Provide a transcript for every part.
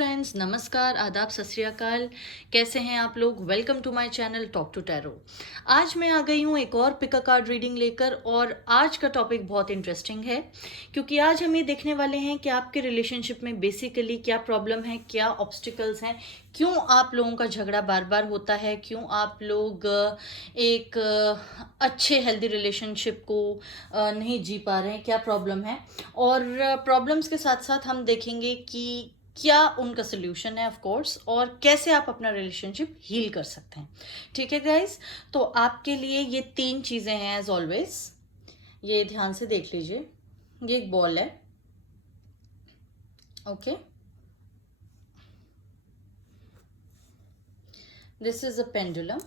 Friends, नमस्कार, आदाब, सत श्री अकाल। कैसे हैं आप लोग? Welcome to my channel talk to tarot. आज मैं आ गई हूँ एक और पिक अ कार्ड रीडिंग लेकर और आज का टॉपिक बहुत इंटरेस्टिंग है क्योंकि आज हम ये देखने वाले हैं कि आपके रिलेशनशिप में बेसिकली क्या प्रॉब्लम है, क्या ऑब्स्टिकल्स हैं, क्यों आप लोगों का झगड़ा बार बार होता है, क्यों आप लोग एक अच्छे हेल्दी रिलेशनशिप को नहीं जी पा रहे हैं, क्या प्रॉब्लम है। और प्रॉब्लम्स के साथ साथ हम देखेंगे कि क्या उनका सोल्यूशन है ऑफ कोर्स, और कैसे आप अपना रिलेशनशिप हील कर सकते हैं। ठीक है गाइस, तो आपके लिए ये 3 चीज़ें हैं एज ऑलवेज। ये ध्यान से देख लीजिए। ये एक बॉल है, okay. This is a pendulum,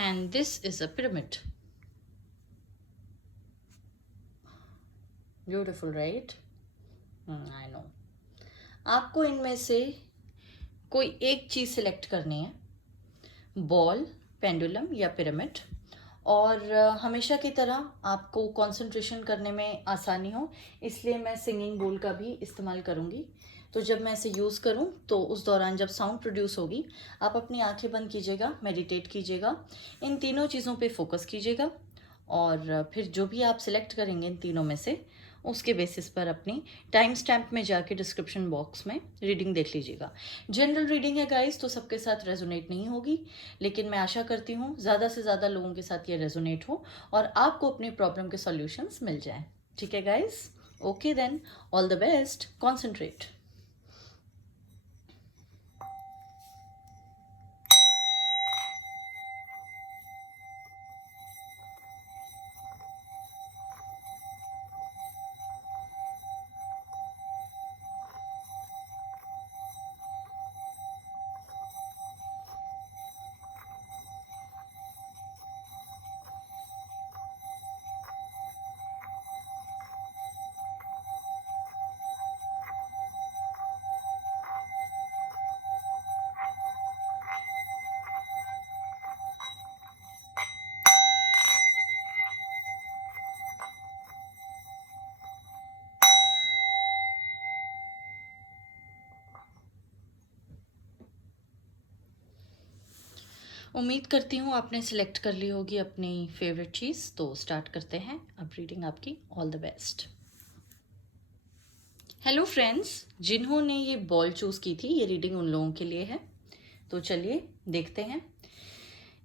and this is a pyramid. Beautiful, right? I know. आपको इनमें से कोई एक चीज़ सिलेक्ट करनी है, बॉल, पेंडुलम या पिरामिड। और हमेशा की तरह आपको कंसंट्रेशन करने में आसानी हो इसलिए मैं सिंगिंग बोल का भी इस्तेमाल करूँगी। तो जब मैं इसे यूज़ करूँ तो उस दौरान जब साउंड प्रोड्यूस होगी आप अपनी आंखें बंद कीजिएगा, मेडिटेट कीजिएगा, इन तीनों चीज़ों पे फोकस कीजिएगा और फिर जो भी आप सिलेक्ट करेंगे इन तीनों में से उसके बेसिस पर अपनी टाइम स्टैम्प में जाके डिस्क्रिप्शन बॉक्स में रीडिंग देख लीजिएगा। जनरल रीडिंग है गाइस, तो सबके साथ रेजोनेट नहीं होगी, लेकिन मैं आशा करती हूँ ज़्यादा से ज़्यादा लोगों के साथ ये रेजोनेट हो और आपको अपनी प्रॉब्लम के सॉल्यूशंस मिल जाएं। ठीक है guys? Okay then, all the best, concentrate. उम्मीद करती हूँ आपने सिलेक्ट कर ली होगी अपनी फेवरेट चीज़। तो स्टार्ट करते हैं अब रीडिंग आपकी। All the best. Hello friends, जिन्होंने ये बॉल चूज़ की थी, ये रीडिंग उन लोगों के लिए है। तो चलिए देखते हैं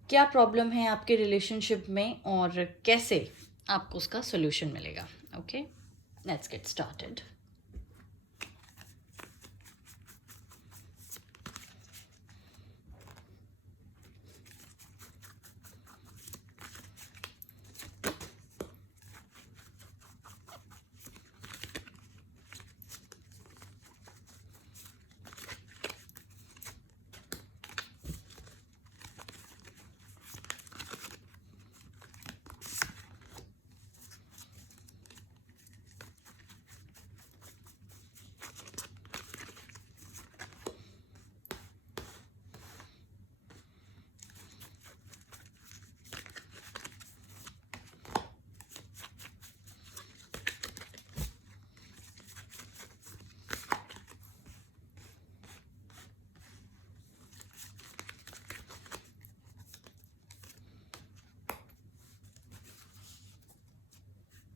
क्या प्रॉब्लम है आपके रिलेशनशिप में और कैसे आपको उसका सोल्यूशन मिलेगा। Okay, let's get started.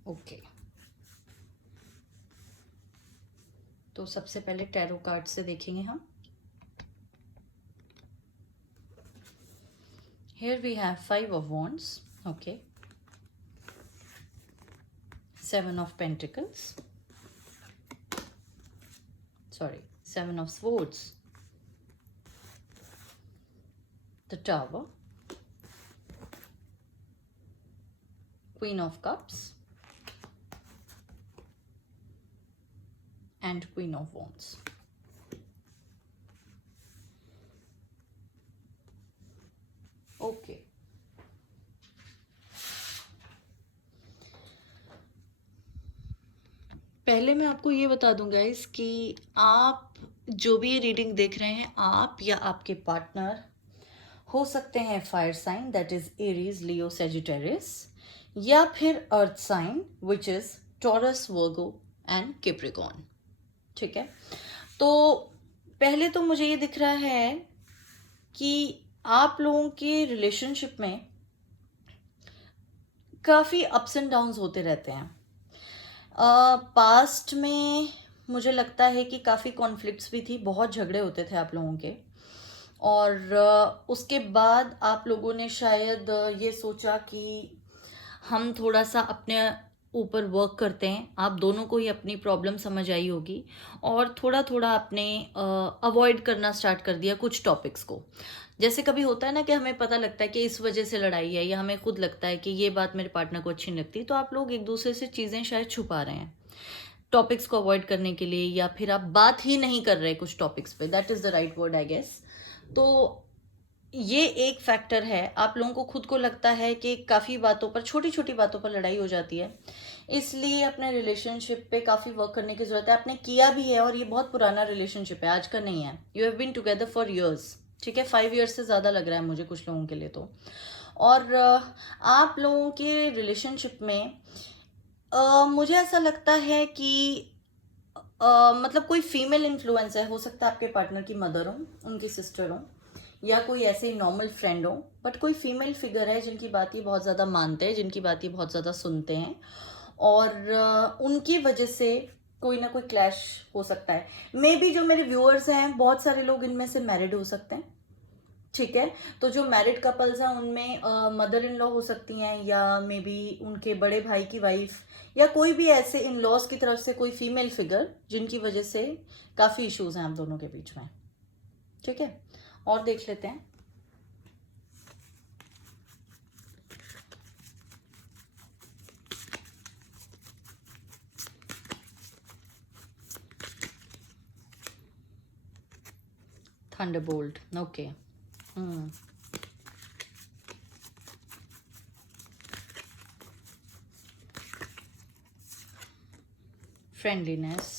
Okay, तो सबसे पहले टैरो कार्ड से देखेंगे हम। Here we have 5 of Wands, okay, 7 of Pentacles, sorry, 7 of Swords, the Tower, Queen of Cups, and Queen of Wands. Okay, पहले मैं आपको ये बता दूं गाइस कि आप जो भी रीडिंग देख रहे हैं, आप या आपके पार्टनर हो सकते हैं fire sign that is Aries, Leo, Sagittarius, या फिर earth sign which is Taurus, Virgo and Capricorn. ठीक है, तो पहले तो मुझे ये दिख रहा है कि आप लोगों के रिलेशनशिप में काफ़ी अप्स एंड डाउन्स होते रहते हैं। पास्ट में मुझे लगता है कि काफ़ी कॉन्फ्लिक्ट्स भी थी, बहुत झगड़े होते थे आप लोगों के, और उसके बाद आप लोगों ने शायद ये सोचा कि हम थोड़ा सा अपने ऊपर वर्क करते हैं। आप दोनों को ही अपनी प्रॉब्लम समझ आई होगी और थोड़ा थोड़ा आपने अवॉइड करना स्टार्ट कर दिया कुछ टॉपिक्स को। जैसे कभी होता है ना कि हमें पता लगता है कि इस वजह से लड़ाई है, या हमें खुद लगता है कि ये बात मेरे पार्टनर को अच्छी नहीं लगती, तो आप लोग एक दूसरे से चीज़ें शायद छुपा रहे हैं टॉपिक्स को अवॉइड करने के लिए, या फिर आप बात ही नहीं कर रहे कुछ टॉपिक्स पे। That is the right word I guess. तो ये एक फैक्टर है। आप लोगों को खुद को लगता है कि काफ़ी बातों पर, छोटी छोटी बातों पर लड़ाई हो जाती है, इसलिए अपने रिलेशनशिप पे काफ़ी वर्क करने की ज़रूरत है। आपने किया भी है और ये बहुत पुराना रिलेशनशिप है, आज का नहीं है। You have been together for years, ठीक है, 5 ईयर्स से ज़्यादा लग रहा है मुझे कुछ लोगों के लिए तो। और आप लोगों के रिलेशनशिप में मुझे ऐसा लगता है कि मतलब कोई फीमेल इन्फ्लुएंस है, हो सकता है आपके पार्टनर की मदर हो, उनकी सिस्टर हो, या कोई ऐसे नॉर्मल फ्रेंड हो, बट कोई फीमेल फिगर है जिनकी बात ये बहुत ज़्यादा मानते हैं, जिनकी बात ये बहुत ज़्यादा सुनते हैं, और उनकी वजह से कोई ना कोई क्लैश हो सकता है। मे बी जो मेरे व्यूअर्स हैं, बहुत सारे लोग इनमें से मैरिड हो सकते हैं, ठीक है। तो जो मैरिड कपल्स हैं उनमें मदर इन लॉ हो सकती हैं, या मे बी उनके बड़े भाई की वाइफ, या कोई भी ऐसे इन लॉज की तरफ से कोई फीमेल फिगर जिनकी वजह से काफ़ी इश्यूज हैं आप दोनों के बीच में, ठीक है। और देख लेते हैं। Thunderbolt, okay. फ्रेंडलीनेस,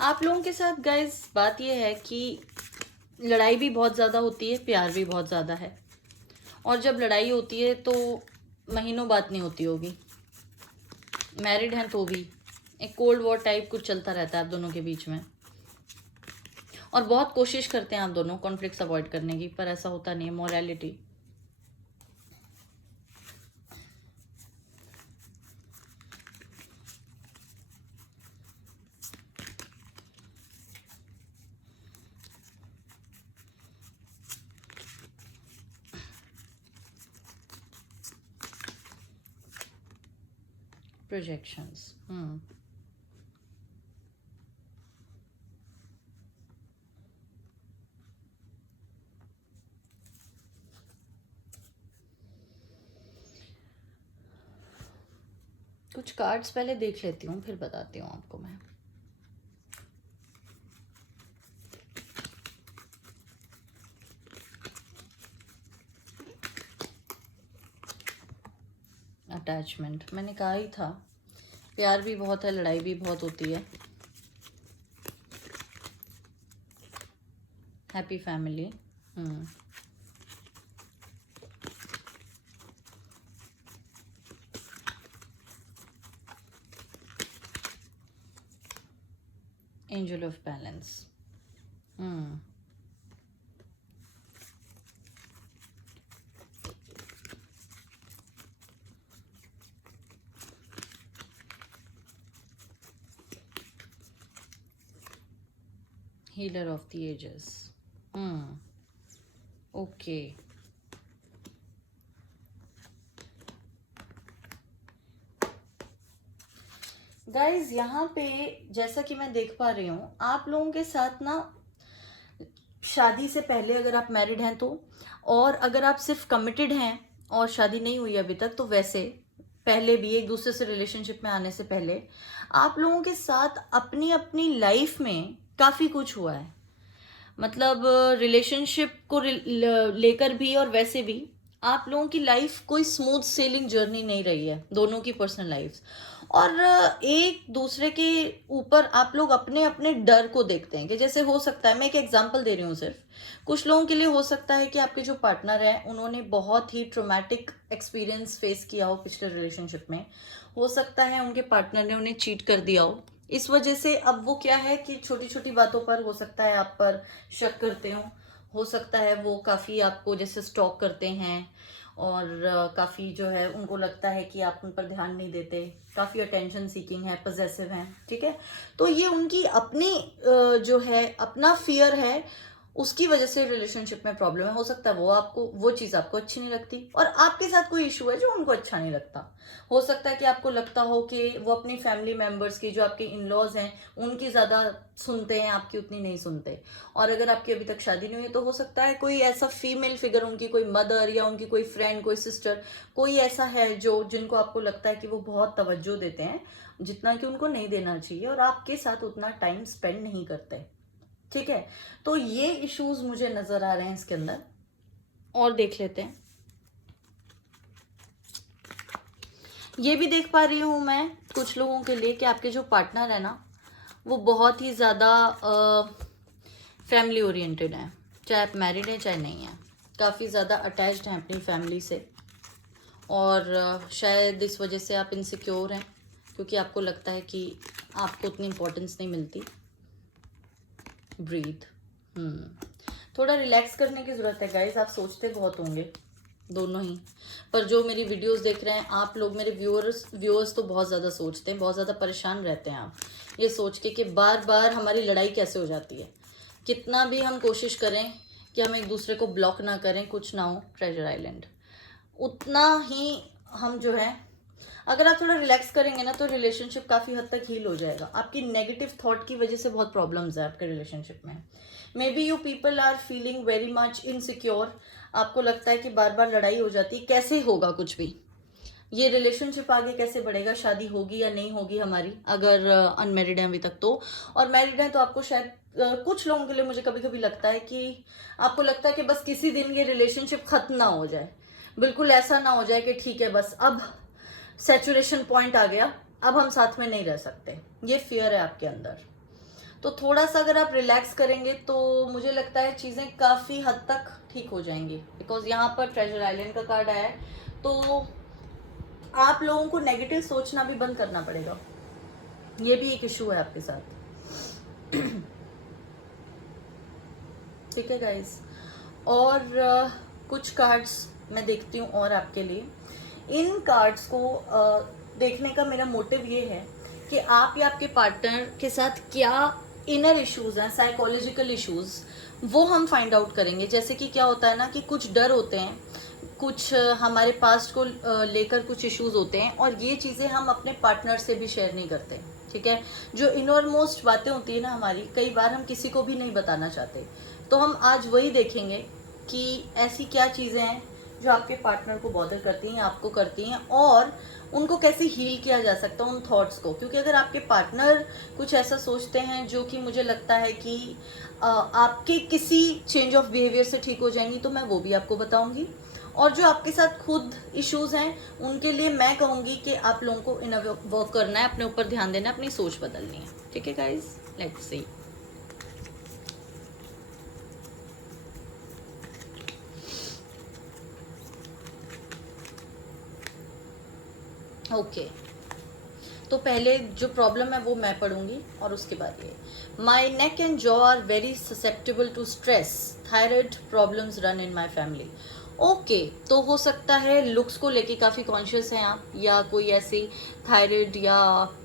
आप लोगों के साथ गाइस बात यह है कि लड़ाई भी बहुत ज़्यादा होती है, प्यार भी बहुत ज़्यादा है, और जब लड़ाई होती है तो महीनों बात नहीं होती होगी। मैरिड हैं तो भी एक कोल्ड वॉर टाइप कुछ चलता रहता है आप दोनों के बीच में, और बहुत कोशिश करते हैं आप दोनों कॉन्फ्लिक्ट्स अवॉइड करने की, पर ऐसा होता नहीं है। मोरालिटी, प्रोजेक्शंस, कुछ कार्ड्स पहले देख लेती हूँ फिर बताती हूँ आपको मैं। अटैचमेंट, मैंने कहा ही था, प्यार भी बहुत है, लड़ाई भी बहुत होती है। Happy family, angel of balance, healer of the ages, okay. Guys यहाँ पे जैसा कि मैं देख पा रही हूँ, आप लोगों के साथ ना शादी से पहले अगर आप मैरिड हैं तो, और अगर आप सिर्फ कमिटेड हैं और शादी नहीं हुई अभी तक, तो वैसे पहले भी एक दूसरे से रिलेशनशिप में आने से पहले आप लोगों के साथ अपनी अपनी लाइफ में काफ़ी कुछ हुआ है। मतलब रिलेशनशिप को लेकर भी और वैसे भी आप लोगों की लाइफ कोई स्मूथ सेलिंग जर्नी नहीं रही है, दोनों की पर्सनल लाइफ। और एक दूसरे के ऊपर आप लोग अपने अपने डर को देखते हैं कि जैसे हो सकता है, मैं एक एग्जांपल दे रही हूँ सिर्फ, कुछ लोगों के लिए हो सकता है कि आपके जो पार्टनर है उन्होंने बहुत ही ट्रोमैटिक एक्सपीरियंस फेस किया हो पिछले रिलेशनशिप में। हो सकता है उनके पार्टनर ने उन्हें चीट कर दिया हो, इस वजह से अब वो क्या है कि छोटी छोटी बातों पर हो सकता है आप पर शक करते हो सकता है वो काफ़ी आपको जैसे स्टॉक करते हैं और काफ़ी जो है उनको लगता है कि आप उन पर ध्यान नहीं देते, काफ़ी अटेंशन सीकिंग है, पजेसिव हैं, ठीक है। तो ये उनकी अपनी जो है अपना फियर है, उसकी वजह से रिलेशनशिप में प्रॉब्लम है। हो सकता है वो आपको वो चीज़ आपको अच्छी नहीं लगती और आपके साथ कोई इशू है जो उनको अच्छा नहीं लगता। हो सकता है कि आपको लगता हो कि वो अपनी फैमिली मेंबर्स की, जो आपके इन लॉज हैं, उनकी ज़्यादा सुनते हैं, आपकी उतनी नहीं सुनते। और अगर आपकी अभी तक शादी नहीं हुई तो हो सकता है कोई ऐसा फीमेल फिगर, उनकी कोई मदर या उनकी कोई फ्रेंड, कोई सिस्टर, कोई ऐसा है जो जिनको आपको लगता है कि वो बहुत तवज्जो देते हैं जितना कि उनको नहीं देना चाहिए और आपके साथ उतना टाइम स्पेंड नहीं करते, ठीक है। तो ये इश्यूज मुझे नजर आ रहे हैं इसके अंदर। और देख लेते हैं, ये भी देख पा रही हूं मैं कुछ लोगों के लिए कि आपके जो पार्टनर है ना वो बहुत ही ज़्यादा फैमिली ओरिएंटेड है, चाहे आप मैरिड हैं चाहे नहीं हैं, काफ़ी ज़्यादा अटैच्ड हैं अपनी फैमिली से। और शायद इस वजह से आप इनसिक्योर हैं क्योंकि आपको लगता है कि आपको उतनी इम्पोर्टेंस नहीं मिलती। ब्रीथ, थोड़ा रिलैक्स करने की ज़रूरत है गाइस। आप सोचते बहुत होंगे दोनों ही, पर जो मेरी वीडियोस देख रहे हैं आप लोग, मेरे व्यूअर्स तो बहुत ज़्यादा सोचते हैं, बहुत ज़्यादा परेशान रहते हैं आप ये सोच के कि बार बार हमारी लड़ाई कैसे हो जाती है। कितना भी हम कोशिश करें कि हम एक दूसरे को ब्लॉक ना करें, कुछ ना हो ट्रेजर आइलैंड, उतना ही हम जो है, अगर आप थोड़ा रिलैक्स करेंगे ना तो रिलेशनशिप काफ़ी हद तक हील हो जाएगा। आपकी नेगेटिव थॉट की वजह से बहुत प्रॉब्लम्स है आपके रिलेशनशिप में। Maybe you people are feeling very much insecure, आपको लगता है कि बार बार लड़ाई हो जाती है, कैसे होगा कुछ भी, ये रिलेशनशिप आगे कैसे बढ़ेगा, शादी होगी या नहीं होगी हमारी, अगर अनमेरिड हैं अभी तक तो। और मैरिड हैं तो आपको शायद कुछ लोगों के लिए मुझे कभी कभी लगता है कि आपको लगता है कि बस किसी दिन ये रिलेशनशिप खत्म ना हो जाए, बिल्कुल ऐसा ना हो जाए कि ठीक है बस अब सैचुरेशन पॉइंट आ गया, अब हम साथ में नहीं रह सकते, ये फियर है आपके अंदर। तो थोड़ा सा अगर आप रिलैक्स करेंगे तो मुझे लगता है चीज़ें काफ़ी हद तक ठीक हो जाएंगी, बिकॉज यहाँ पर ट्रेजर आइलैंड का कार्ड आया है। तो आप लोगों को नेगेटिव सोचना भी बंद करना पड़ेगा, ये भी एक इशू है आपके साथ। ठीक है गाइस, और कुछ कार्ड्स मैं देखती हूँ और आपके लिए। इन कार्ड्स को देखने का मेरा मोटिव ये है कि आप या आपके पार्टनर के साथ क्या इनर इश्यूज हैं, साइकोलॉजिकल इश्यूज, वो हम फाइंड आउट करेंगे। जैसे कि क्या होता है ना कि कुछ डर होते हैं, कुछ हमारे पास्ट को लेकर कुछ इश्यूज होते हैं और ये चीज़ें हम अपने पार्टनर से भी शेयर नहीं करते, ठीक है। जो इनर मोस्ट बातें होती है ना हमारी, कई बार हम किसी को भी नहीं बताना चाहते। तो हम आज वही देखेंगे कि ऐसी क्या चीज़ें हैं जो आपके पार्टनर को बॉदर करती हैं, आपको करती हैं, और उनको कैसे हील किया जा सकता है उन थॉट्स को। क्योंकि अगर आपके पार्टनर कुछ ऐसा सोचते हैं जो कि मुझे लगता है कि आपके किसी चेंज ऑफ बिहेवियर से ठीक हो जाएंगी तो मैं वो भी आपको बताऊंगी। और जो आपके साथ खुद इश्यूज हैं उनके लिए मैं कहूँगी कि आप लोगों को इनर वर्क करना है, अपने ऊपर ध्यान देना है, अपनी सोच बदलनी है, ठीक है गाइज, लेट्स सी। ओके, तो पहले जो प्रॉब्लम है वो मैं पढ़ूंगी और उसके बाद ये, my neck and jaw are very susceptible to stress, thyroid problems run in my family. Okay, तो हो सकता है लुक्स को लेके काफ़ी कॉन्शियस हैं आप, या कोई ऐसी थायराइड या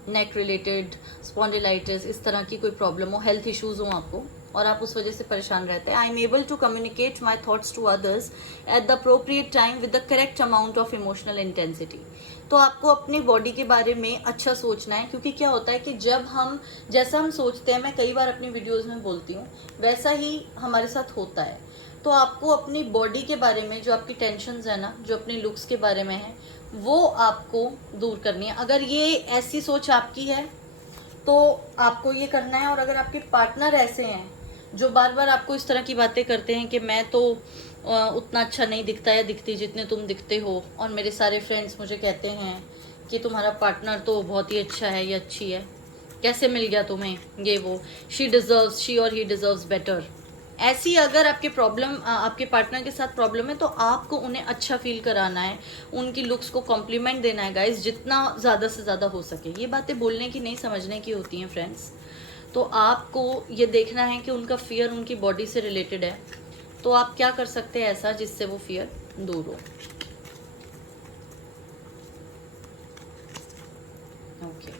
नेक रिलेटेड स्पॉन्डिलाइटिस इस तरह की कोई प्रॉब्लम हो, हेल्थ इश्यूज हो आपको और आप उस वजह से परेशान रहते हैं। I am able to communicate my thoughts to others at the appropriate time with the correct amount of emotional intensity. तो आपको अपनी बॉडी के बारे में अच्छा सोचना है, क्योंकि क्या होता है कि जब हम जैसा हम सोचते हैं, मैं कई बार अपनी वीडियोस में बोलती हूँ, वैसा ही हमारे साथ होता है। तो आपको अपनी बॉडी के बारे में जो आपकी टेंशन्स है ना, जो अपने लुक्स के बारे में है, वो आपको दूर करनी है। अगर ये ऐसी सोच आपकी है तो आपको ये करना है। और अगर आपके पार्टनर ऐसे हैं जो बार बार आपको इस तरह की बातें करते हैं कि मैं तो उतना अच्छा नहीं दिखता या दिखती जितने तुम दिखते हो। और मेरे सारे फ्रेंड्स मुझे कहते हैं कि तुम्हारा पार्टनर तो बहुत ही अच्छा है या अच्छी है, कैसे मिल गया तुम्हें, ये वो, शी और ही डिजर्व्स बेटर। ऐसी अगर आपके प्रॉब्लम, आपके पार्टनर के साथ प्रॉब्लम है, तो आपको उन्हें अच्छा फील कराना है, उनकी लुक्स को कॉम्प्लीमेंट देना है गाइज, जितना ज़्यादा से ज़्यादा हो सके। ये बातें बोलने की नहीं, समझने की होती हैं फ्रेंड्स। तो आपको ये देखना है कि उनका फियर उनकी बॉडी से रिलेटेड है, तो आप क्या कर सकते हैं ऐसा जिससे वो फियर दूर हो। Okay,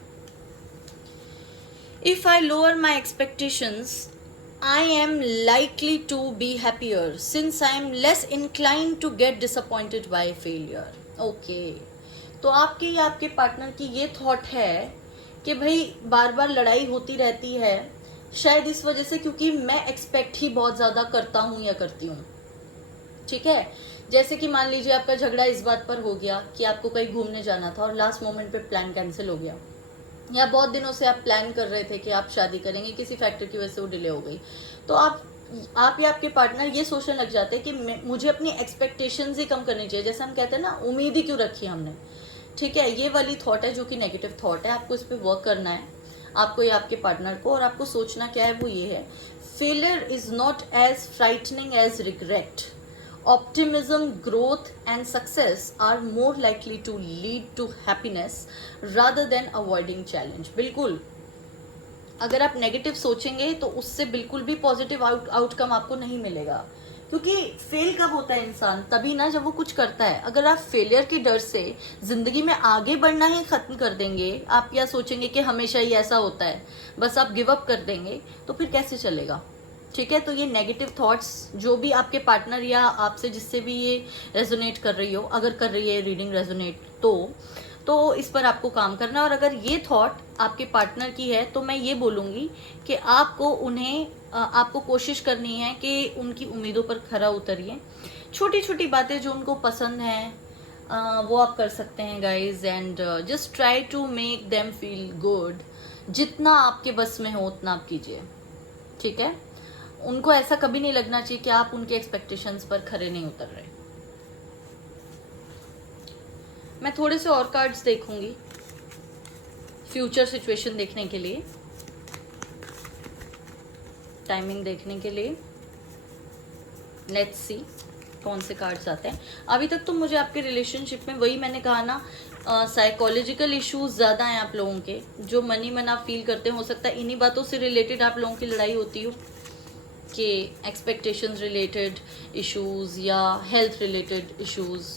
if I lower my expectations I am likely to be happier since I am less inclined to get disappointed by failure. Okay. तो आपके या आपके पार्टनर की ये थॉट है कि भाई बार बार लड़ाई होती रहती है, शायद इस वजह से क्योंकि मैं एक्सपेक्ट ही बहुत ज़्यादा करता हूँ या करती हूँ। ठीक है, जैसे कि मान लीजिए आपका झगड़ा इस बात पर हो गया कि आपको कहीं घूमने जाना था और लास्ट मोमेंट पे प्लान कैंसिल हो गया, या बहुत दिनों से आप प्लान कर रहे थे कि आप शादी करेंगे, किसी फैक्टर की वजह से वो डिले हो गई, तो आप या आपके पार्टनर ये सोचने लग जाते हैं कि मुझे अपनी एक्सपेक्टेशंस ही कम करनी चाहिए। जैसे हम कहते हैं ना, उम्मीद ही क्यों रखी हमने। ठीक है, ये वाली थॉट है जो कि नेगेटिव थॉट है, आपको इस पर वर्क करना है, आपको या आपके पार्टनर को। और आपको सोचना क्या है, वो ये है, failure is not as frightening as regret. Optimism, growth and success are more likely to lead to happiness rather than avoiding challenge. बिल्कुल, अगर आप नेगेटिव सोचेंगे तो उससे बिल्कुल भी पॉजिटिव आउटकम आपको नहीं मिलेगा। क्योंकि फेल कब होता है इंसान, तभी ना जब वो कुछ करता है। अगर आप फेलियर के डर से जिंदगी में आगे बढ़ना ही खत्म कर देंगे, आप क्या सोचेंगे कि हमेशा ही ऐसा होता है, बस आप गिव अप कर देंगे, तो फिर कैसे चलेगा। ठीक है, तो ये नेगेटिव थॉट्स जो भी आपके पार्टनर या आपसे जिससे भी ये रेजोनेट कर रही हो, अगर कर रही है रीडिंग रेजोनेट, तो इस पर आपको काम करना है। और अगर ये थॉट आपके पार्टनर की है, तो मैं ये बोलूँगी कि आपको कोशिश करनी है कि उनकी उम्मीदों पर खरा उतरिए। छोटी छोटी बातें जो उनको पसंद हैं वो आप कर सकते हैं guys, and just try to make them feel good. जितना आपके बस में हो उतना आप कीजिए। ठीक है, उनको ऐसा कभी नहीं लगना चाहिए कि आप उनके एक्सपेक्टेशंस पर खरे नहीं उतर रहे। मैं थोड़े से और कार्ड्स देखूंगी फ्यूचर सिचुएशन देखने के लिए, टाइमिंग देखने के लिए। लेट्स सी कौन से कार्ड्स आते हैं। अभी तक तो मुझे आपके रिलेशनशिप में, वही मैंने कहा ना, साइकोलॉजिकल इश्यूज ज़्यादा हैं आप लोगों के, जो मनी मन आप फील करते हो सकता है इन्हीं बातों से रिलेटेड आप लोगों की लड़ाई होती हो, कि एक्सपेक्टेशंस रिलेटेड इश्यूज या हेल्थ रिलेटेड इश्यूज।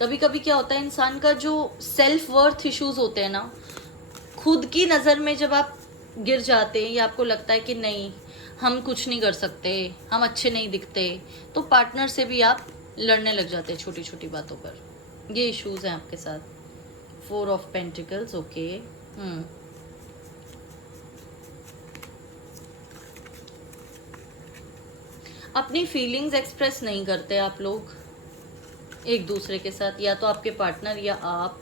कभी कभी क्या होता है, इंसान का जो सेल्फ वर्थ इश्यूज होते हैं ना, खुद की नज़र में जब आप गिर जाते हैं या आपको लगता है कि नहीं हम कुछ नहीं कर सकते, हम अच्छे नहीं दिखते, तो पार्टनर से भी आप लड़ने लग जाते हैं छोटी छोटी बातों पर। ये इश्यूज हैं आपके साथ। 4 ऑफ पेंटिकल्स, ओके। अपनी फीलिंग्स एक्सप्रेस नहीं करते आप लोग एक दूसरे के साथ, या तो आपके पार्टनर या आप।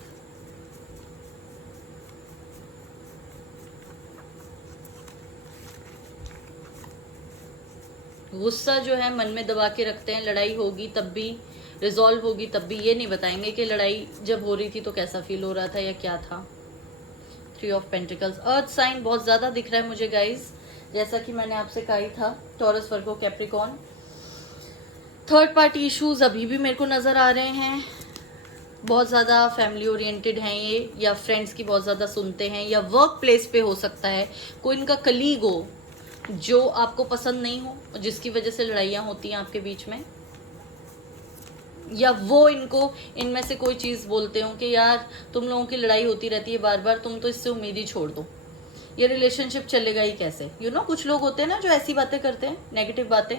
गुस्सा जो है मन में दबा के रखते हैं, लड़ाई होगी तब भी, रिजॉल्व होगी तब भी ये नहीं बताएंगे कि लड़ाई जब हो रही थी तो कैसा फील हो रहा था या क्या था। 3 ऑफ पेंटिकल्स, अर्थ साइन बहुत ज़्यादा दिख रहा है मुझे गाइज, जैसा कि मैंने आपसे कहा ही था, टॉरस, वर्गो, कैप्रिकॉन। थर्ड पार्टी इश्यूज अभी भी मेरे को नज़र आ रहे हैं, बहुत ज़्यादा फैमिली ओरिएंटेड हैं ये, या फ्रेंड्स की बहुत ज़्यादा सुनते हैं, या वर्क प्लेस पे हो सकता है कोई इनका कलीग हो जो आपको पसंद नहीं हो, जिसकी वजह से लड़ाइयाँ होती हैं आपके बीच में, या वो इनमें से कोई चीज़ बोलते हो कि यार तुम लोगों की लड़ाई होती रहती है बार बार, तुम तो इससे उम्मीद ही छोड़ दो, ये रिलेशनशिप चलेगा ही कैसे। कुछ लोग होते हैं ना जो ऐसी बातें करते हैं, नेगेटिव बातें।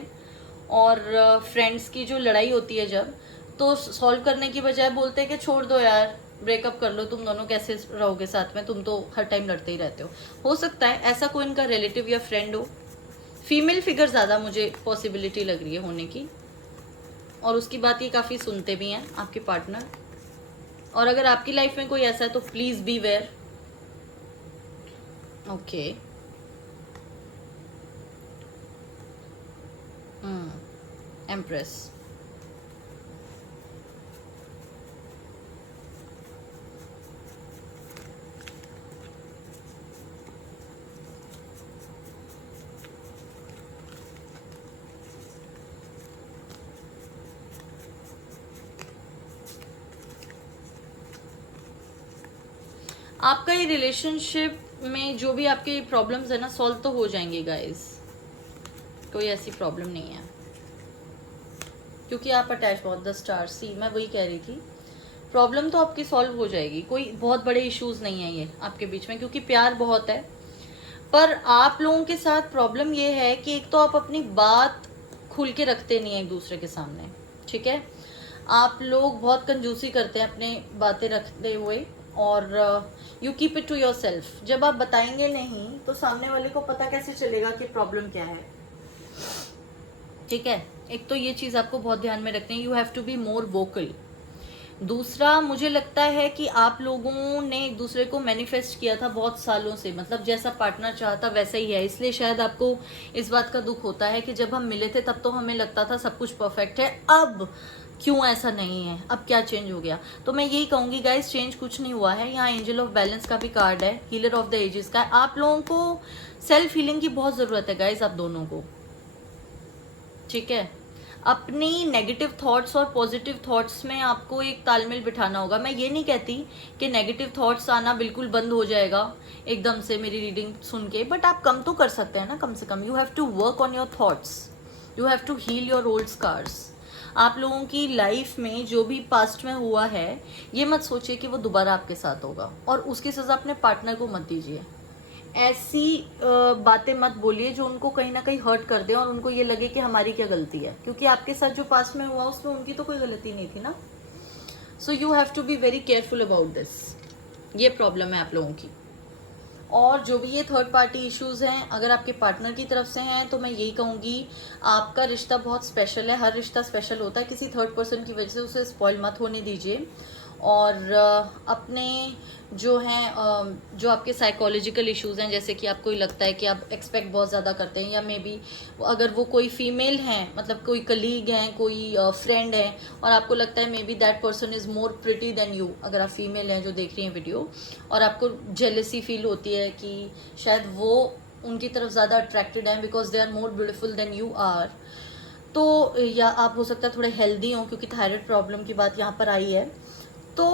और फ्रेंड्स की जो लड़ाई होती है जब, तो सॉल्व करने की बजाय बोलते हैं कि छोड़ दो यार, ब्रेकअप कर लो, तुम दोनों कैसे रहोगे साथ में, तुम तो हर टाइम लड़ते ही रहते हो सकता है ऐसा कोई इनका रिलेटिव या फ्रेंड हो। फीमेल फिगर ज़्यादा मुझे पॉसिबिलिटी लग रही है होने की, और उसकी बात ये काफ़ी सुनते भी हैं आपके पार्टनर। और अगर आपकी लाइफ में कोई ऐसा है तो please beware. Okay, empress, आपका ये रिलेशनशिप में जो भी आपके प्रॉब्लम्स है ना, सॉल्व तो हो जाएंगे गाइस, कोई ऐसी प्रॉब्लम नहीं है, क्योंकि आप अटैच बहुत, द स्टार सी, मैं वही कह रही थी, प्रॉब्लम तो आपकी सॉल्व हो जाएगी, कोई बहुत बड़े इश्यूज नहीं है ये आपके बीच में, क्योंकि प्यार बहुत है। पर आप लोगों के साथ प्रॉब्लम ये है कि एक तो आप अपनी बात खुल के रखते नहीं है एक दूसरे के सामने, ठीक है, आप लोग बहुत कंजूसी करते हैं अपने बातें रखते हुए, और you keep it to yourself. जब आप बताएंगे नहीं तो सामने वाले को पता कैसे चलेगा कि प्रॉब्लम क्या है, ठीक है। एक तो ये चीज आपको बहुत ध्यान में रखनी है, you have to be more vocal. दूसरा, मुझे लगता है कि आप लोगों ने एक दूसरे को मैनिफेस्ट किया था बहुत सालों से, मतलब जैसा पार्टनर चाहता वैसा ही है, इसलिए शायद आपको इस बात का दुख होता है कि जब हम मिले थे तब तो हमें लगता था सब कुछ परफेक्ट है, अब क्यों ऐसा नहीं है, अब क्या चेंज हो गया। तो मैं यही कहूंगी गाइस, चेंज कुछ नहीं हुआ है। यहाँ एंजल ऑफ बैलेंस का भी कार्ड है, हीलर ऑफ द एजेस का। आप लोगों को सेल्फ हीलिंग की बहुत जरूरत है गाइस, आप दोनों को, ठीक है। अपनी नेगेटिव थॉट्स और पॉजिटिव थॉट्स में आपको एक तालमेल बिठाना होगा। मैं ये नहीं कहती कि नेगेटिव थॉट्स आना बिल्कुल बंद हो जाएगा एकदम से मेरी रीडिंग सुन के, बट आप कम तो कर सकते हैं ना, कम से कम। You have to work on your thoughts, you have to heal your old scars. आप लोगों की लाइफ में जो भी पास्ट में हुआ है, ये मत सोचिए कि वो दोबारा आपके साथ होगा, और उसकी सजा अपने पार्टनर को मत दीजिए। ऐसी बातें मत बोलिए जो उनको कहीं ना कहीं हर्ट कर दे और उनको ये लगे कि हमारी क्या गलती है, क्योंकि आपके साथ जो पास्ट में हुआ उसमें उनकी तो कोई गलती नहीं थी ना। So you have to be very careful about this. ये प्रॉब्लम है आप लोगों की। और जो भी ये थर्ड पार्टी इश्यूज हैं, अगर आपके पार्टनर की तरफ से हैं, तो मैं यही कहूंगी, आपका रिश्ता बहुत स्पेशल है, हर रिश्ता स्पेशल होता है, किसी थर्ड पर्सन की वजह से उसे स्पॉइल मत होने दीजिए। और अपने जो हैं जो आपके साइकोलॉजिकल इश्यूज हैं, जैसे कि आपको लगता है कि आप एक्सपेक्ट बहुत ज़्यादा करते हैं, या मे बी अगर वो कोई फीमेल हैं, मतलब कोई कलीग हैं, कोई फ्रेंड है, और आपको लगता है maybe that person is more pretty than you, अगर आप फीमेल हैं जो देख रही हैं वीडियो, और आपको जेलसी फील होती है कि शायद वो उनकी तरफ ज़्यादा अट्रैक्टेड हैं because they are more beautiful than you are, तो या आप हो सकता है थोड़े हेल्दी हों, क्योंकि थायराइड प्रॉब्लम की बात यहाँ पर आई है। तो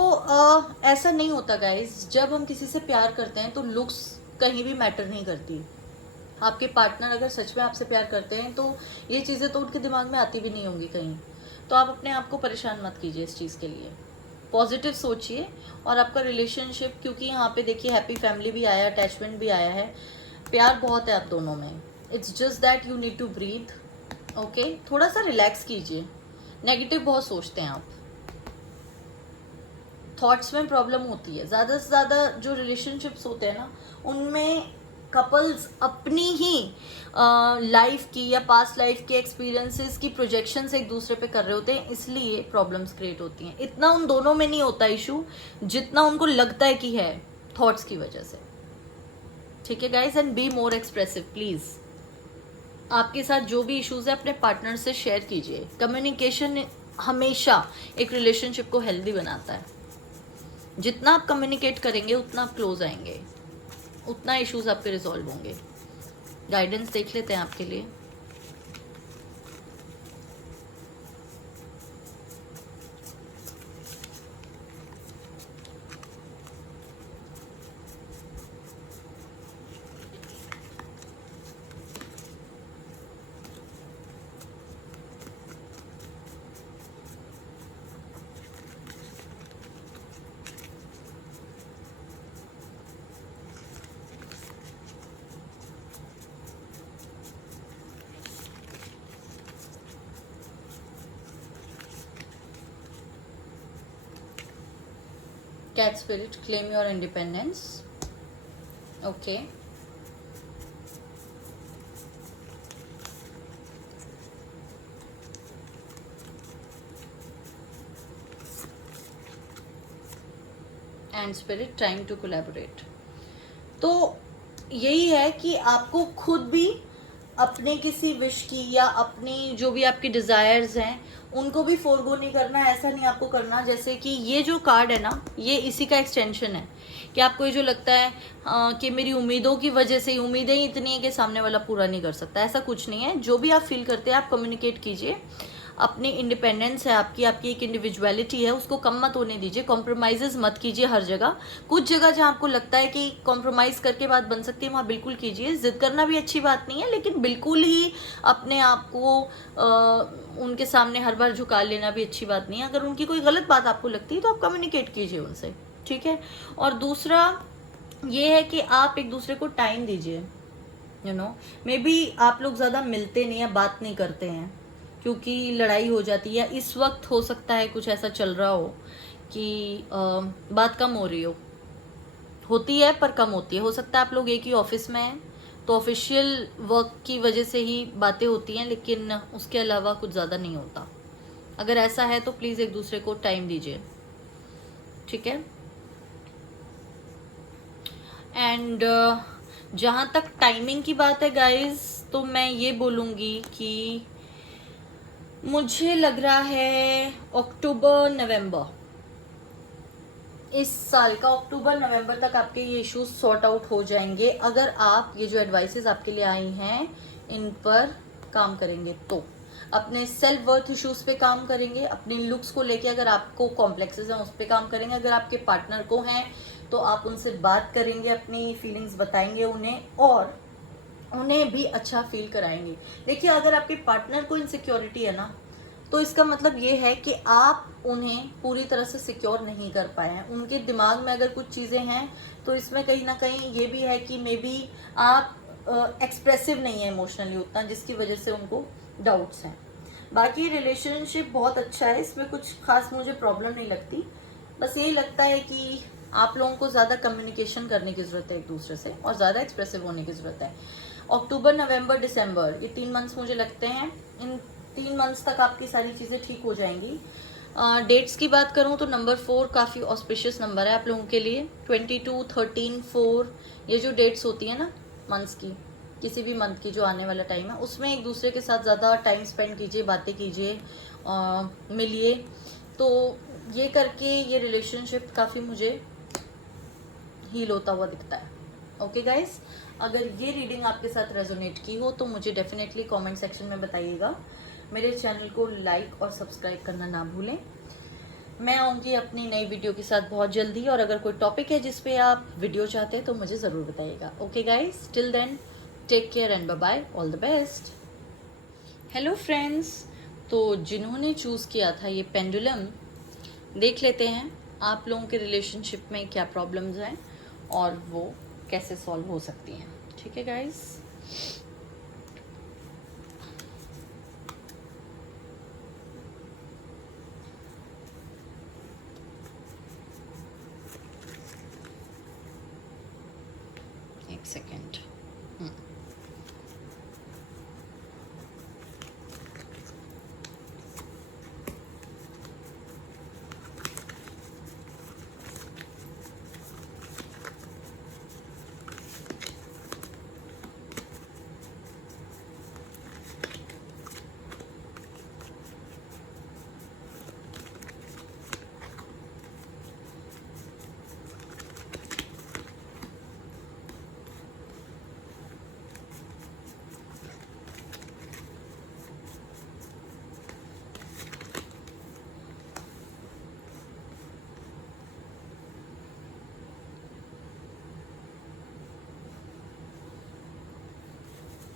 ऐसा नहीं होता गाइज, जब हम किसी से प्यार करते हैं तो लुक्स कहीं भी मैटर नहीं करती। आपके पार्टनर अगर सच में आपसे प्यार करते हैं तो ये चीज़ें तो उनके दिमाग में आती भी नहीं होंगी कहीं। तो आप अपने आप को परेशान मत कीजिए इस चीज़ के लिए, पॉजिटिव सोचिए। और आपका रिलेशनशिप, क्योंकि यहाँ पे देखिए हैप्पी फैमिली भी आया, अटैचमेंट भी आया है, प्यार बहुत है आप दोनों में। It's just that you need to breathe, okay. थोड़ा सा रिलैक्स कीजिए, नेगेटिव बहुत सोचते हैं आप, थॉट्स में प्रॉब्लम होती है। ज़्यादा से ज़्यादा जो रिलेशनशिप्स होते हैं ना, उनमें कपल्स अपनी ही लाइफ की या पास्ट लाइफ के एक्सपीरियंसेस की प्रोजेक्शंस एक दूसरे पे कर रहे होते हैं, इसलिए प्रॉब्लम्स क्रिएट होती हैं। इतना उन दोनों में नहीं होता इशू जितना उनको लगता है कि है, थॉट्स की वजह से, ठीक है guys. And be more expressive please. आपके साथ जो भी इश्यूज है अपने पार्टनर से शेयर कीजिए। कम्युनिकेशन हमेशा एक रिलेशनशिप को हेल्दी बनाता है। जितना आप कम्युनिकेट करेंगे उतना आप क्लोज आएंगे, उतना इश्यूज आपके रिजॉल्व होंगे। गाइडेंस देख लेते हैं आपके लिए। Cat spirit, claim your independence. Okay. And spirit, time to collaborate. तो यही है कि आपको खुद भी अपने किसी विश की या अपनी जो भी आपकी डिज़ायर्स हैं उनको भी फोरगो नहीं करना। ऐसा नहीं आपको करना, जैसे कि ये जो कार्ड है ना, ये इसी का एक्सटेंशन है कि आपको ये जो लगता है कि मेरी उम्मीदों की वजह से, उम्मीदें ही इतनी है कि सामने वाला पूरा नहीं कर सकता, ऐसा कुछ नहीं है। जो भी आप फील करते हैं आप कम्युनिकेट कीजिए। अपनी इंडिपेंडेंस है आपकी, आपकी एक इंडिविजुअलिटी है, उसको कम मत होने दीजिए, कॉम्प्रोमाइज़ मत कीजिए हर जगह। कुछ जगह जहाँ आपको लगता है कि कॉम्प्रोमाइज़ करके बात बन सकती है वहाँ बिल्कुल कीजिए। जिद करना भी अच्छी बात नहीं है, लेकिन बिल्कुल ही अपने आप को उनके सामने हर बार झुका लेना भी अच्छी बात नहीं है। अगर उनकी कोई गलत बात आपको लगती है तो आप कम्युनिकेट कीजिए उनसे, ठीक है। और दूसरा ये है कि आप एक दूसरे को टाइम दीजिए। मे बी आप लोग ज़्यादा मिलते नहीं है, बात नहीं करते हैं क्योंकि लड़ाई हो जाती है। इस वक्त हो सकता है कुछ ऐसा चल रहा हो कि बात कम हो रही होती है पर कम होती है। हो सकता है आप लोग एक ही ऑफिस में हैं तो ऑफिशियल वर्क की वजह से ही बातें होती हैं, लेकिन उसके अलावा कुछ ज़्यादा नहीं होता। अगर ऐसा है तो प्लीज़ एक दूसरे को टाइम दीजिए, ठीक है। एंड जहाँ तक टाइमिंग की बात है गाइस, तो मैं ये बोलूँगी कि मुझे लग रहा है अक्टूबर नवंबर, इस साल का अक्टूबर नवंबर तक आपके ये इश्यूज सॉर्ट आउट हो जाएंगे अगर आप ये जो एडवाइसेस आपके लिए आई हैं इन पर काम करेंगे तो। अपने सेल्फ वर्थ इश्यूज पे काम करेंगे, अपने लुक्स को लेके अगर आपको कॉम्प्लेक्सेस हैं उस पर काम करेंगे, अगर आपके पार्टनर को हैं तो आप उनसे बात करेंगे, अपनी फीलिंग्स बताएंगे उन्हें और उन्हें भी अच्छा फील कराएंगे। देखिए अगर आपके पार्टनर को इनसिक्योरिटी है ना, तो इसका मतलब ये है कि आप उन्हें पूरी तरह से सिक्योर नहीं कर पाए हैं। उनके दिमाग में अगर कुछ चीज़ें हैं तो इसमें कहीं ना कहीं ये भी है कि मे बी आप एक्सप्रेसिव नहीं है इमोशनली उतना, जिसकी वजह से उनको डाउट्स हैं। बाकी रिलेशनशिप बहुत अच्छा है, इसमें कुछ खास मुझे प्रॉब्लम नहीं लगती। बस यही लगता है कि आप लोगों को ज़्यादा कम्युनिकेशन करने की ज़रूरत है एक दूसरे से और ज़्यादा एक्सप्रेसिव होने की ज़रूरत है। अक्टूबर नवंबर दिसंबर ये 3 मंथ्स मुझे लगते हैं, इन 3 मंथ्स तक आपकी सारी चीज़ें ठीक हो जाएंगी। डेट्स की बात करूँ तो नंबर 4 काफ़ी ऑस्पिशियस नंबर है आप लोगों के लिए। 22, 13, 4 ये जो डेट्स होती है ना मंथ्स की, किसी भी मंथ की जो आने वाला टाइम है उसमें एक दूसरे के साथ ज़्यादा टाइम स्पेंड कीजिए, बातें कीजिए, मिलिए। तो ये करके ये रिलेशनशिप काफ़ी मुझे हील होता हुआ दिखता है। ओके गाइस, अगर ये रीडिंग आपके साथ रेजोनेट की हो तो मुझे डेफिनेटली कमेंट सेक्शन में बताइएगा। मेरे चैनल को लाइक और सब्सक्राइब करना ना भूलें। मैं आऊँगी अपनी नई वीडियो के साथ बहुत जल्दी, और अगर कोई टॉपिक है जिस पे आप वीडियो चाहते हैं तो मुझे ज़रूर बताइएगा। Okay guys, till then take care and bye bye, all the best. Hello friends, तो जिन्होंने चूज़ किया था ये पेंडुलम, देख लेते हैं आप लोगों के रिलेशनशिप में क्या प्रॉब्लम्स हैं और वो कैसे सॉल्व हो सकती हैं। ठीक है गाइस, एक second.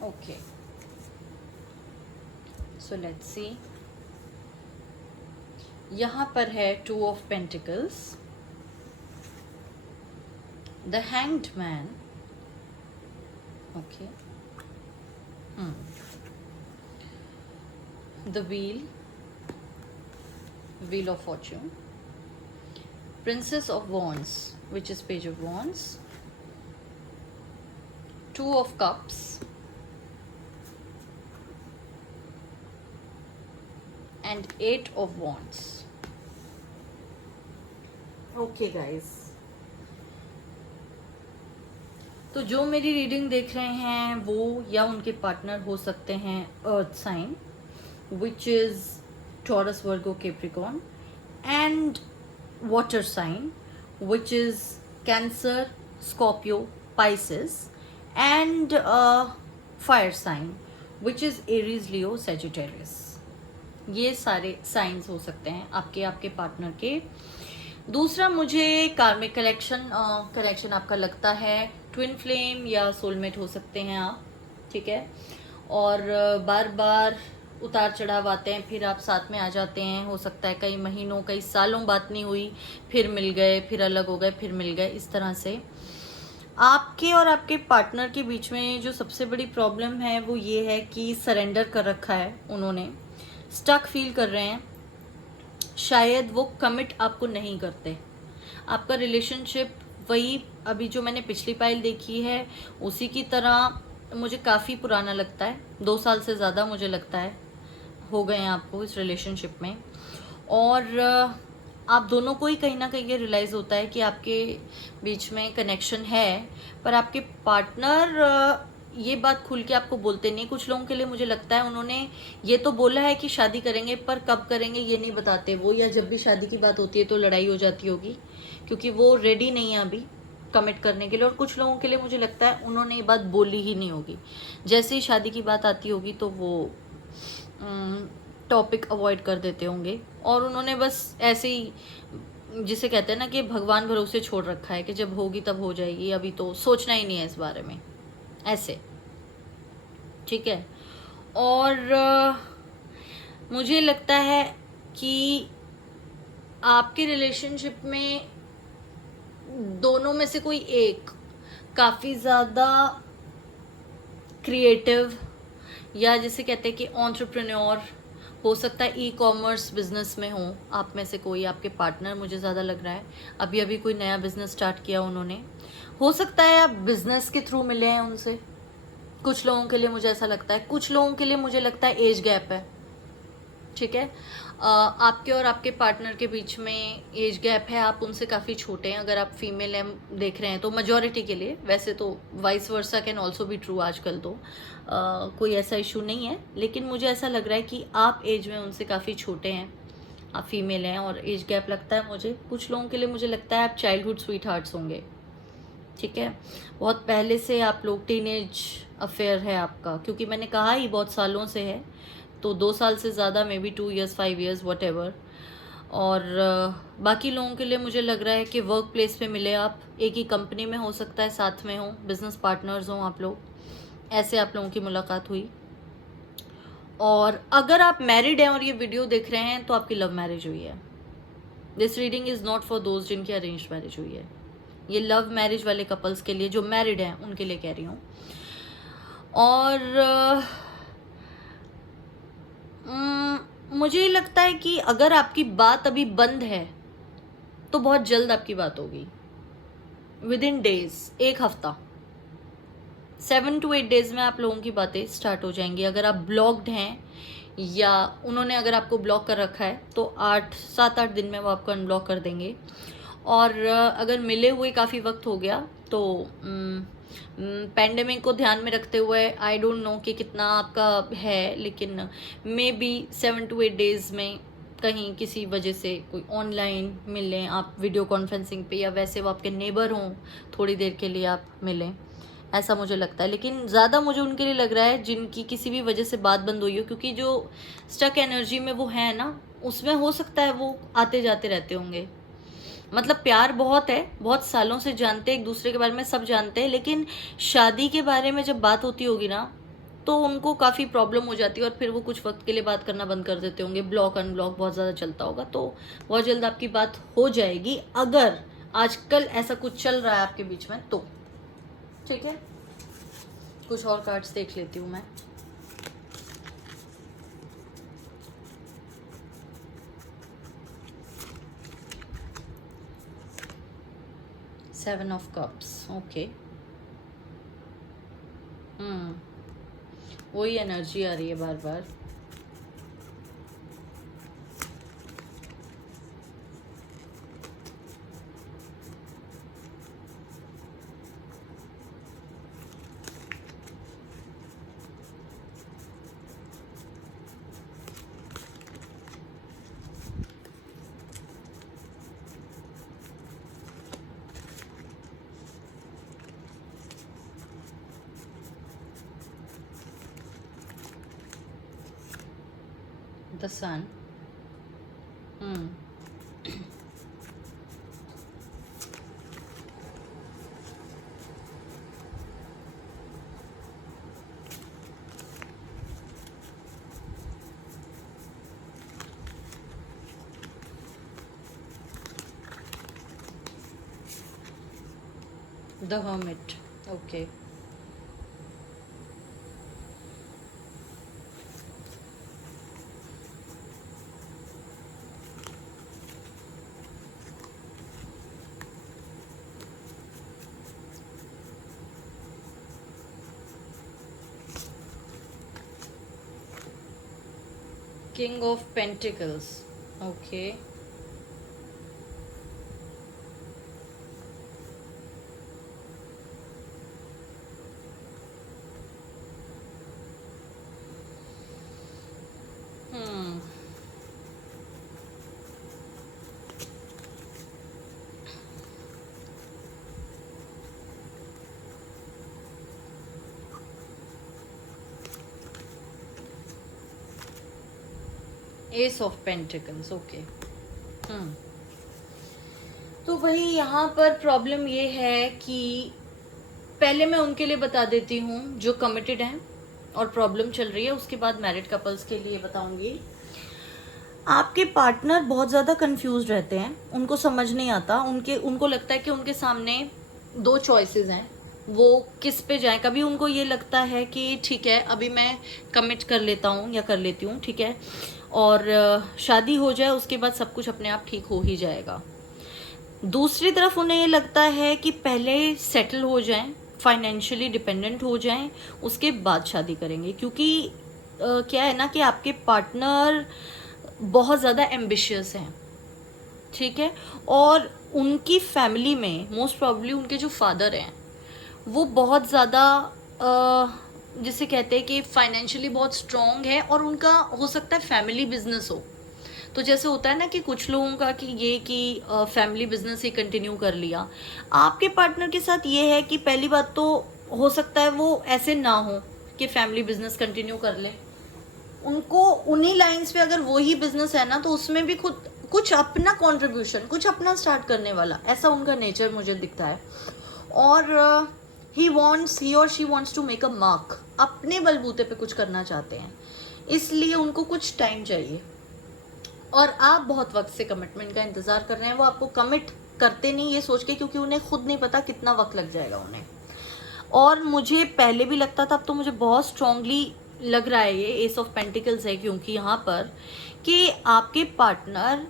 Okay, so let's see. यहाँ पर है 2 of pentacles, the hanged man, okay, the wheel of Fortune, princess of wands which is page of wands, 2 of cups and 8 of wands. Okay guys, तो जो मेरी reading देख रहे हैं वो या उनके पार्टनर हो सकते हैं earth sign which is Taurus, Virgo, Capricorn, and water sign which is Cancer, Scorpio, Pisces, and fire sign which is Aries, Leo, Sagittarius. ये सारे साइंस हो सकते हैं आपके पार्टनर के। दूसरा, मुझे कार्मिक कनेक्शन आपका लगता है, ट्विन फ्लेम या सोलमेट हो सकते हैं आप, ठीक है। और बार बार उतार चढ़ाव आते हैं, फिर आप साथ में आ जाते हैं, हो सकता है कई महीनों कई सालों बात नहीं हुई, फिर मिल गए, फिर अलग हो गए, फिर मिल गए, इस तरह से। आपके और आपके पार्टनर के बीच में जो सबसे बड़ी प्रॉब्लम है वो ये है कि सरेंडर कर रखा है उन्होंने, स्टक फील कर रहे हैं, शायद वो कमिट आपको नहीं करते। आपका रिलेशनशिप वही अभी जो मैंने पिछली पाइल देखी है उसी की तरह मुझे काफ़ी पुराना लगता है, 2 साल से ज़्यादा मुझे लगता है हो गए हैं आपको इस रिलेशनशिप में। और आप दोनों को ही कहीं ना कहीं ये रियलाइज़ होता है कि आपके बीच में कनेक्शन है, पर आपके पार्टनर ये बात खुल के आपको बोलते नहीं। कुछ लोगों के लिए मुझे लगता है उन्होंने ये तो बोला है कि शादी करेंगे, पर कब करेंगे ये नहीं बताते वो, या जब भी शादी की बात होती है तो लड़ाई हो जाती होगी क्योंकि वो रेडी नहीं है अभी कमिट करने के लिए। और कुछ लोगों के लिए मुझे लगता है उन्होंने ये बात बोली ही नहीं होगी, जैसे ही शादी की बात आती होगी तो वो टॉपिक अवॉइड कर देते होंगे, और उन्होंने बस ऐसे ही, जिसे कहते हैं ना कि भगवान भरोसे छोड़ रखा है कि जब होगी तब हो जाएगी, अभी तो सोचना ही नहीं है इस बारे में, ऐसे, ठीक है। और मुझे लगता है कि आपके रिलेशनशिप में दोनों में से कोई एक काफ़ी ज़्यादा क्रिएटिव, या जिसे कहते हैं कि एंटरप्रेन्योर हो सकता है, ई कॉमर्स बिजनेस में हो आप में से कोई, आपके पार्टनर मुझे ज़्यादा लग रहा है अभी अभी कोई नया बिजनेस स्टार्ट किया उन्होंने, हो सकता है आप बिजनेस के थ्रू मिले हैं उनसे। कुछ लोगों के लिए मुझे ऐसा लगता है, कुछ लोगों के लिए मुझे लगता है एज गैप है, ठीक है। आपके और आपके पार्टनर के बीच में एज गैप है, आप उनसे काफ़ी छोटे हैं। अगर आप फीमेल हैं देख रहे हैं तो मेजॉरिटी के लिए, वैसे तो vice versa can also be true, आजकल तो कोई ऐसा इशू नहीं है, लेकिन मुझे ऐसा लग रहा है कि आप एज में उनसे काफ़ी छोटे हैं, आप फीमेल हैं और एज गैप लगता है मुझे। कुछ लोगों के लिए मुझे लगता है आप चाइल्डहुड स्वीट हार्ट्स होंगे, ठीक है। बहुत पहले से आप लोग, टीनेज अफेयर है आपका, क्योंकि मैंने कहा ही बहुत सालों से है, तो 2 साल से ज़्यादा, may be 2 years 5 years what ever. और बाकी लोगों के लिए मुझे लग रहा है कि वर्क प्लेस पे मिले आप, एक ही कंपनी में हो सकता है, साथ में हो, बिजनेस पार्टनर्स हों आप लोग, ऐसे आप लोगों की मुलाकात हुई। और अगर आप मैरिड हैं और ये वीडियो देख रहे हैं तो आपकी लव मैरिज हुई है। This reading is not for those जिनकी अरेंज मैरिज हुई है, ये लव मैरिज वाले कपल्स के लिए, जो मैरिड हैं उनके लिए कह रही हूँ। और मुझे लगता है कि अगर आपकी बात अभी बंद है तो बहुत जल्द आपकी बात होगी, विद इन डेज, 1 हफ्ता, 7 to 8 days में आप लोगों की बातें स्टार्ट हो जाएंगी। अगर आप ब्लॉक्ड हैं या उन्होंने अगर आपको ब्लॉक कर रखा है तो 7-8 दिन में वो आपको अनब्लॉक कर देंगे। और अगर मिले हुए काफ़ी वक्त हो गया तो पैंडेमिक को ध्यान में रखते हुए, आई डोंट नो कि कितना आपका है, लेकिन मे बी 7 to 8 days में कहीं किसी वजह से कोई ऑनलाइन मिलें आप, वीडियो कॉन्फ्रेंसिंग पे, या वैसे वो आपके नेबर हों, थोड़ी देर के लिए आप मिलें, ऐसा मुझे लगता है। लेकिन ज़्यादा मुझे उनके लिए लग रहा है जिनकी किसी भी वजह से बात बंद हुई हो, क्योंकि जो स्टक एनर्जी में वो है ना, उसमें हो सकता है वो आते जाते रहते होंगे। मतलब प्यार बहुत है, बहुत सालों से जानते हैं एक दूसरे के बारे में, सब जानते हैं, लेकिन शादी के बारे में जब बात होती होगी ना तो उनको काफ़ी प्रॉब्लम हो जाती है, और फिर वो कुछ वक्त के लिए बात करना बंद कर देते होंगे, ब्लॉक अनब्लॉक बहुत ज़्यादा चलता होगा। तो बहुत जल्द आपकी बात हो जाएगी, अगर आजकल ऐसा कुछ चल रहा है आपके बीच में तो, ठीक है। कुछ और कार्ड्स देख लेती हूँ मैं। Seven of cups, okay. वही एनर्जी आ रही है बार बार। The sun. The Hermit. Okay. King of Pentacles. Okay. Ace of pentacles. Okay. तो वही यहाँ पर प्रॉब्लम ये है कि पहले मैं उनके लिए बता देती हूँ जो कमिटेड हैं और प्रॉब्लम चल रही है, उसके बाद मैरिड कपल्स के लिए बताऊंगी. आपके पार्टनर बहुत ज़्यादा कंफ्यूज रहते हैं, उनको समझ नहीं आता. उनको लगता है कि उनके सामने दो चॉइसेस हैं, वो किस पे जाएं. कभी उनको ये लगता है कि ठीक है अभी मैं कमिट कर लेता हूँ या कर लेती हूँ, ठीक है, और शादी हो जाए, उसके बाद सब कुछ अपने आप ठीक हो ही जाएगा. दूसरी तरफ उन्हें ये लगता है कि पहले सेटल हो जाएं, फाइनेंशियली डिपेंडेंट हो जाएं, उसके बाद शादी करेंगे. क्योंकि क्या है ना कि आपके पार्टनर बहुत ज़्यादा एम्बिशियस हैं, ठीक है, और उनकी फैमिली में मोस्ट प्रॉब्ली उनके जो फादर हैं वो बहुत ज़्यादा जिसे कहते हैं कि फाइनेंशियली बहुत स्ट्रॉन्ग है, और उनका हो सकता है फैमिली बिजनेस हो. तो जैसे होता है ना कि कुछ लोगों का कि ये कि फैमिली बिजनेस ही कंटिन्यू कर लिया. आपके पार्टनर के साथ ये है कि पहली बात तो हो सकता है वो ऐसे ना हो कि फैमिली बिजनेस कंटिन्यू कर ले. उनको उन्हीं लाइंस पे अगर वो ही बिजनेस है ना, तो उसमें भी खुद कुछ अपना कंट्रीब्यूशन, कुछ अपना स्टार्ट करने वाला, ऐसा उनका नेचर मुझे दिखता है. और ही और she wants to make a mark, अपने बलबूते पे कुछ करना चाहते हैं, इसलिए उनको कुछ टाइम चाहिए. और आप बहुत वक्त से कमिटमेंट का इंतजार कर रहे हैं. वो आपको कमिट करते नहीं ये सोच के, क्योंकि उन्हें खुद नहीं पता कितना वक्त लग जाएगा उन्हें. और मुझे पहले भी लगता था, अब तो मुझे बहुत स्ट्रांगली लग रहा है ये एस ऑफ पेंटिकल्स है, क्योंकि यहाँ पर कि आपके पार्टनर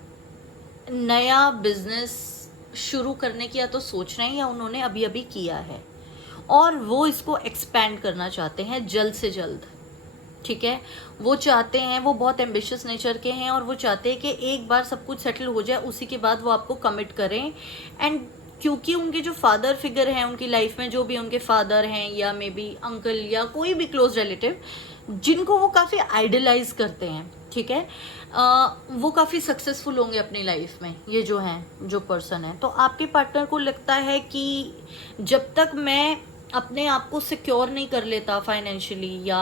नया बिजनेस शुरू करने की या तो सोच रहे हैं या उन्होंने अभी अभी किया है, और वो इसको एक्सपैंड करना चाहते हैं जल्द से जल्द, ठीक है. वो चाहते हैं, वो बहुत एम्बिशियस नेचर के हैं, और वो चाहते हैं कि एक बार सब कुछ सेटल हो जाए, उसी के बाद वो आपको कमिट करें. एंड क्योंकि उनके जो फादर फिगर हैं उनकी लाइफ में, जो भी उनके फादर हैं या मे बी अंकल या कोई भी क्लोज रिलेटिव जिनको वो काफ़ी आइडलाइज करते हैं, ठीक है, वो काफ़ी सक्सेसफुल होंगे अपनी लाइफ में, ये जो हैं जो पर्सन है. तो आपके पार्टनर को लगता है कि जब तक मैं अपने आप को सिक्योर नहीं कर लेता फाइनेंशियली, या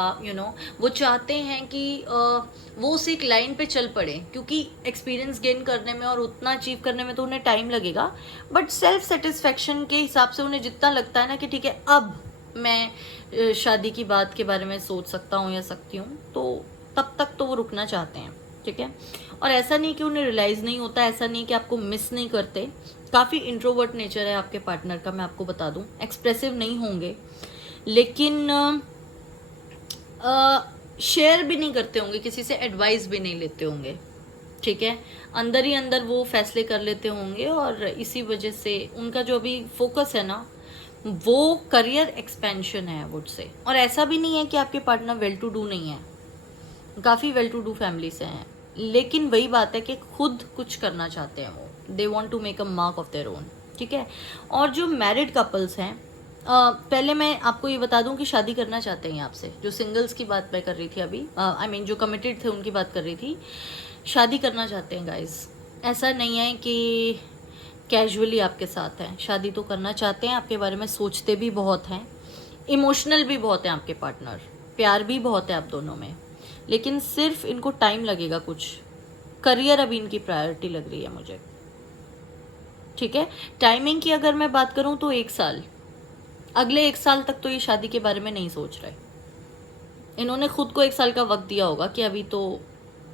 वो चाहते हैं कि वो उस एक लाइन पे चल पड़े, क्योंकि एक्सपीरियंस गेन करने में और उतना अचीव करने में तो उन्हें टाइम लगेगा, बट सेल्फ सेटिस्फेक्शन के हिसाब से उन्हें जितना लगता है ना कि ठीक है अब मैं शादी की बात के बारे में सोच सकता हूँ या सकती हूँ, तो तब तक तो वो रुकना चाहते हैं, ठीक है. और ऐसा नहीं कि उन्हें रियलाइज़ नहीं होता, ऐसा नहीं कि आपको मिस नहीं करते. काफ़ी इंट्रोवर्ट नेचर है आपके पार्टनर का, मैं आपको बता दूं. एक्सप्रेसिव नहीं होंगे, लेकिन शेयर भी नहीं करते होंगे किसी से, एडवाइस भी नहीं लेते होंगे, ठीक है. अंदर ही अंदर वो फैसले कर लेते होंगे, और इसी वजह से उनका जो अभी फोकस है ना वो करियर एक्सपेंशन है वुड से. और ऐसा भी नहीं है कि आपके पार्टनर वेल टू डू नहीं है, काफ़ी वेल टू डू फैमिली से हैं, लेकिन वही बात है कि खुद कुछ करना चाहते हैं वो. They want to make a mark of their own, ठीक है. और जो मैरिड कपल्स हैं, पहले मैं आपको ये बता दूं कि शादी करना चाहते हैं आपसे. जो सिंगल्स की बात मैं कर रही थी अभी, आई मीन जो कमिटेड थे उनकी बात कर रही थी, शादी करना चाहते हैं गाइज. ऐसा नहीं है कि कैजुअली आपके साथ हैं, शादी तो करना चाहते हैं, आपके बारे में सोचते भी बहुत हैं, इमोशनल भी बहुत हैं आपके पार्टनर, प्यार भी बहुत है आप दोनों में, लेकिन सिर्फ इनको टाइम लगेगा कुछ। करियर अभी इनकी प्रायोरिटी लग रही है मुझे, ठीक है। टाइमिंग की अगर मैं बात करूं तो 1 साल, अगले 1 साल तक तो ये शादी के बारे में नहीं सोच रहे। इन्होंने खुद को 1 साल का वक्त दिया होगा कि अभी तो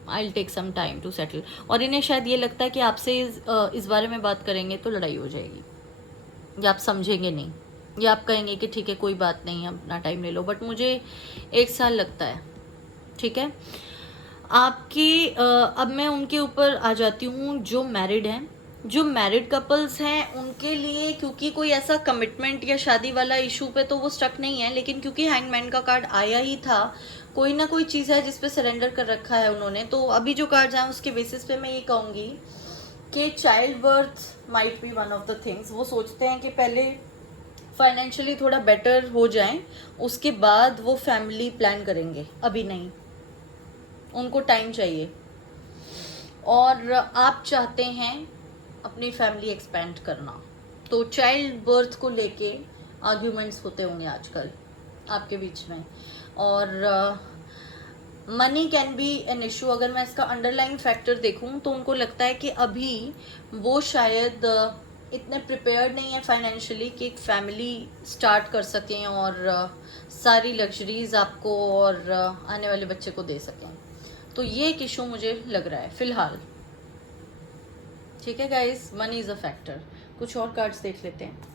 I take some time to settle. और इन्हें शायद ये लगता है कि आपसे इस बारे में बात करेंगे तो लड़ाई हो जाएगी, या आप समझेंगे नहीं, या आप कहेंगे कि ठीक है कोई बात नहीं, अपना टाइम ले लो। बट मुझे 1 साल लगता है, ठीक है। आपकी अब मैं उनके ऊपर आ जाती हूँ जो मैरिड हैं। जो मैरिड कपल्स हैं उनके लिए, क्योंकि कोई ऐसा कमिटमेंट या शादी वाला इशू पे तो वो स्टक नहीं है, लेकिन क्योंकि हैंगमैन का कार्ड आया ही था, कोई ना कोई चीज़ है जिस पे सरेंडर कर रखा है उन्होंने। तो अभी जो कार्ड्स आए उसके बेसिस पे मैं ये कहूँगी कि child birth might be one of the things. वो सोचते हैं कि पहले फाइनेंशियली थोड़ा बेटर हो जाएं, उसके बाद वो फैमिली प्लान करेंगे, अभी नहीं, उनको टाइम चाहिए। और आप चाहते हैं अपनी फैमिली एक्सपेंड करना, तो चाइल्ड बर्थ को लेके आर्ग्यूमेंट्स होते होंगे आजकल आपके बीच में। और money can be an issue. अगर मैं इसका अंडरलाइन फैक्टर देखूं तो उनको लगता है कि अभी वो शायद इतने प्रिपेयर्ड नहीं है फाइनेंशियली कि एक फैमिली स्टार्ट कर सकें और सारी लग्जरीज आपको और आने वाले बच्चे को दे सकें। तो ये एक इशू मुझे लग रहा है फिलहाल, ठीक है guys. Money is a factor. कुछ और कार्ड्स देख लेते हैं।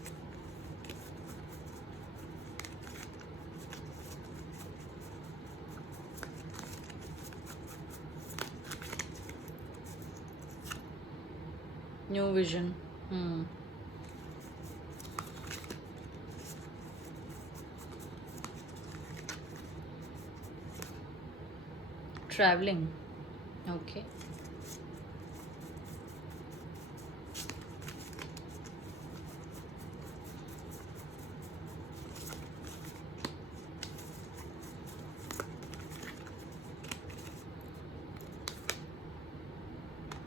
New vision. Travelling, okay.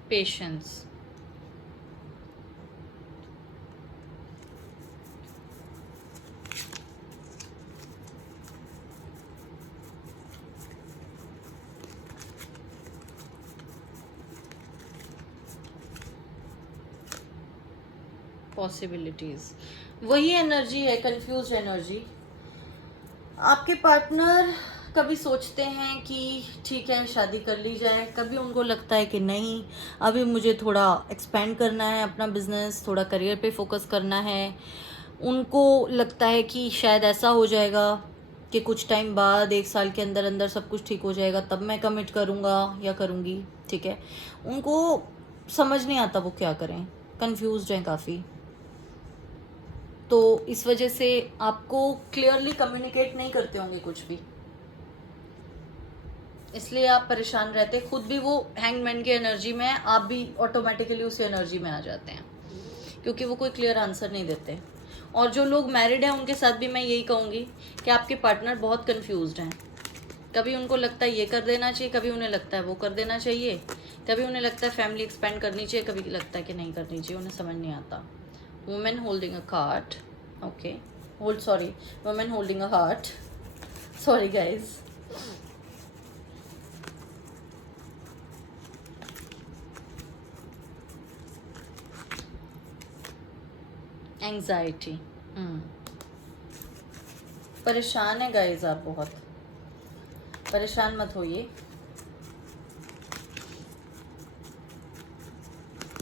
Patience, possibilities, वही एनर्जी है, कंफ्यूज एनर्जी। आपके पार्टनर कभी सोचते हैं कि ठीक है शादी कर ली जाए, कभी उनको लगता है कि नहीं अभी मुझे थोड़ा एक्सपेंड करना है अपना बिजनेस, थोड़ा करियर पे फोकस करना है। उनको लगता है कि शायद ऐसा हो जाएगा कि कुछ टाइम बाद 1 साल के अंदर अंदर सब कुछ ठीक हो जाएगा, तब मैं कमिट करूँगा या करूँगी, ठीक है। उनको समझ नहीं आता वो क्या करें, कंफ्यूज्ड हैं काफ़ी। तो इस वजह से आपको क्लियरली कम्युनिकेट नहीं करते होंगे कुछ भी, इसलिए आप परेशान रहते। खुद भी वो हैंगमैन की एनर्जी में है, आप भी ऑटोमेटिकली उस एनर्जी में आ जाते हैं, क्योंकि वो कोई क्लियर आंसर नहीं देते। और जो लोग मैरिड हैं उनके साथ भी मैं यही कहूँगी कि आपके पार्टनर बहुत कंफ्यूज्ड हैं। कभी उनको लगता है ये कर देना चाहिए, कभी उन्हें लगता है वो कर देना चाहिए, कभी उन्हें लगता है फैमिली एक्सपेंड करनी चाहिए, कभी लगता है कि नहीं करनी चाहिए, उन्हें समझ नहीं आता। Women holding a card, okay, hold, sorry, women holding a heart, sorry guys. Anxiety, परेशान है गाइज, आप बहुत परेशान मत होइए,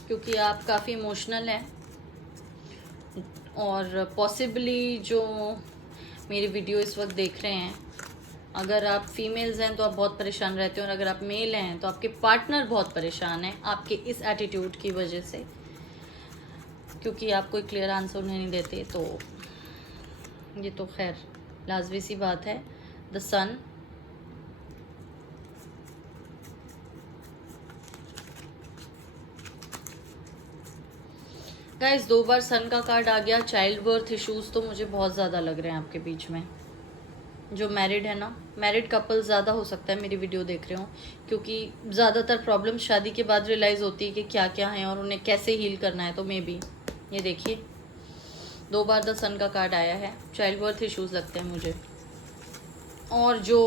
क्योंकि आप काफ़ी इमोशनल हैं। और पॉसिबली जो मेरी वीडियो इस वक्त देख रहे हैं, अगर आप फीमेल्स हैं तो आप बहुत परेशान रहते हैं, और अगर आप मेल हैं तो आपके पार्टनर बहुत परेशान हैं आपके इस एटीट्यूड की वजह से, क्योंकि आप कोई क्लियर आंसर उन्हें नहीं देते। तो ये तो खैर लाजमी सी बात है। द सन, गाइस 2 बार सन का कार्ड आ गया। चाइल्ड बर्थ इश्यूज तो मुझे बहुत ज़्यादा लग रहे हैं आपके बीच में। जो मैरिड है ना, मैरिड कपल ज़्यादा हो सकता है मेरी वीडियो देख रहे हो, क्योंकि ज़्यादातर प्रॉब्लम शादी के बाद रियलाइज़ होती है कि क्या क्या है और उन्हें कैसे हील करना है। तो मे बी ये देखिए 2 बार द सन का कार्ड आया है। चाइल्ड बर्थ इश्यूज लगते हैं मुझे। और जो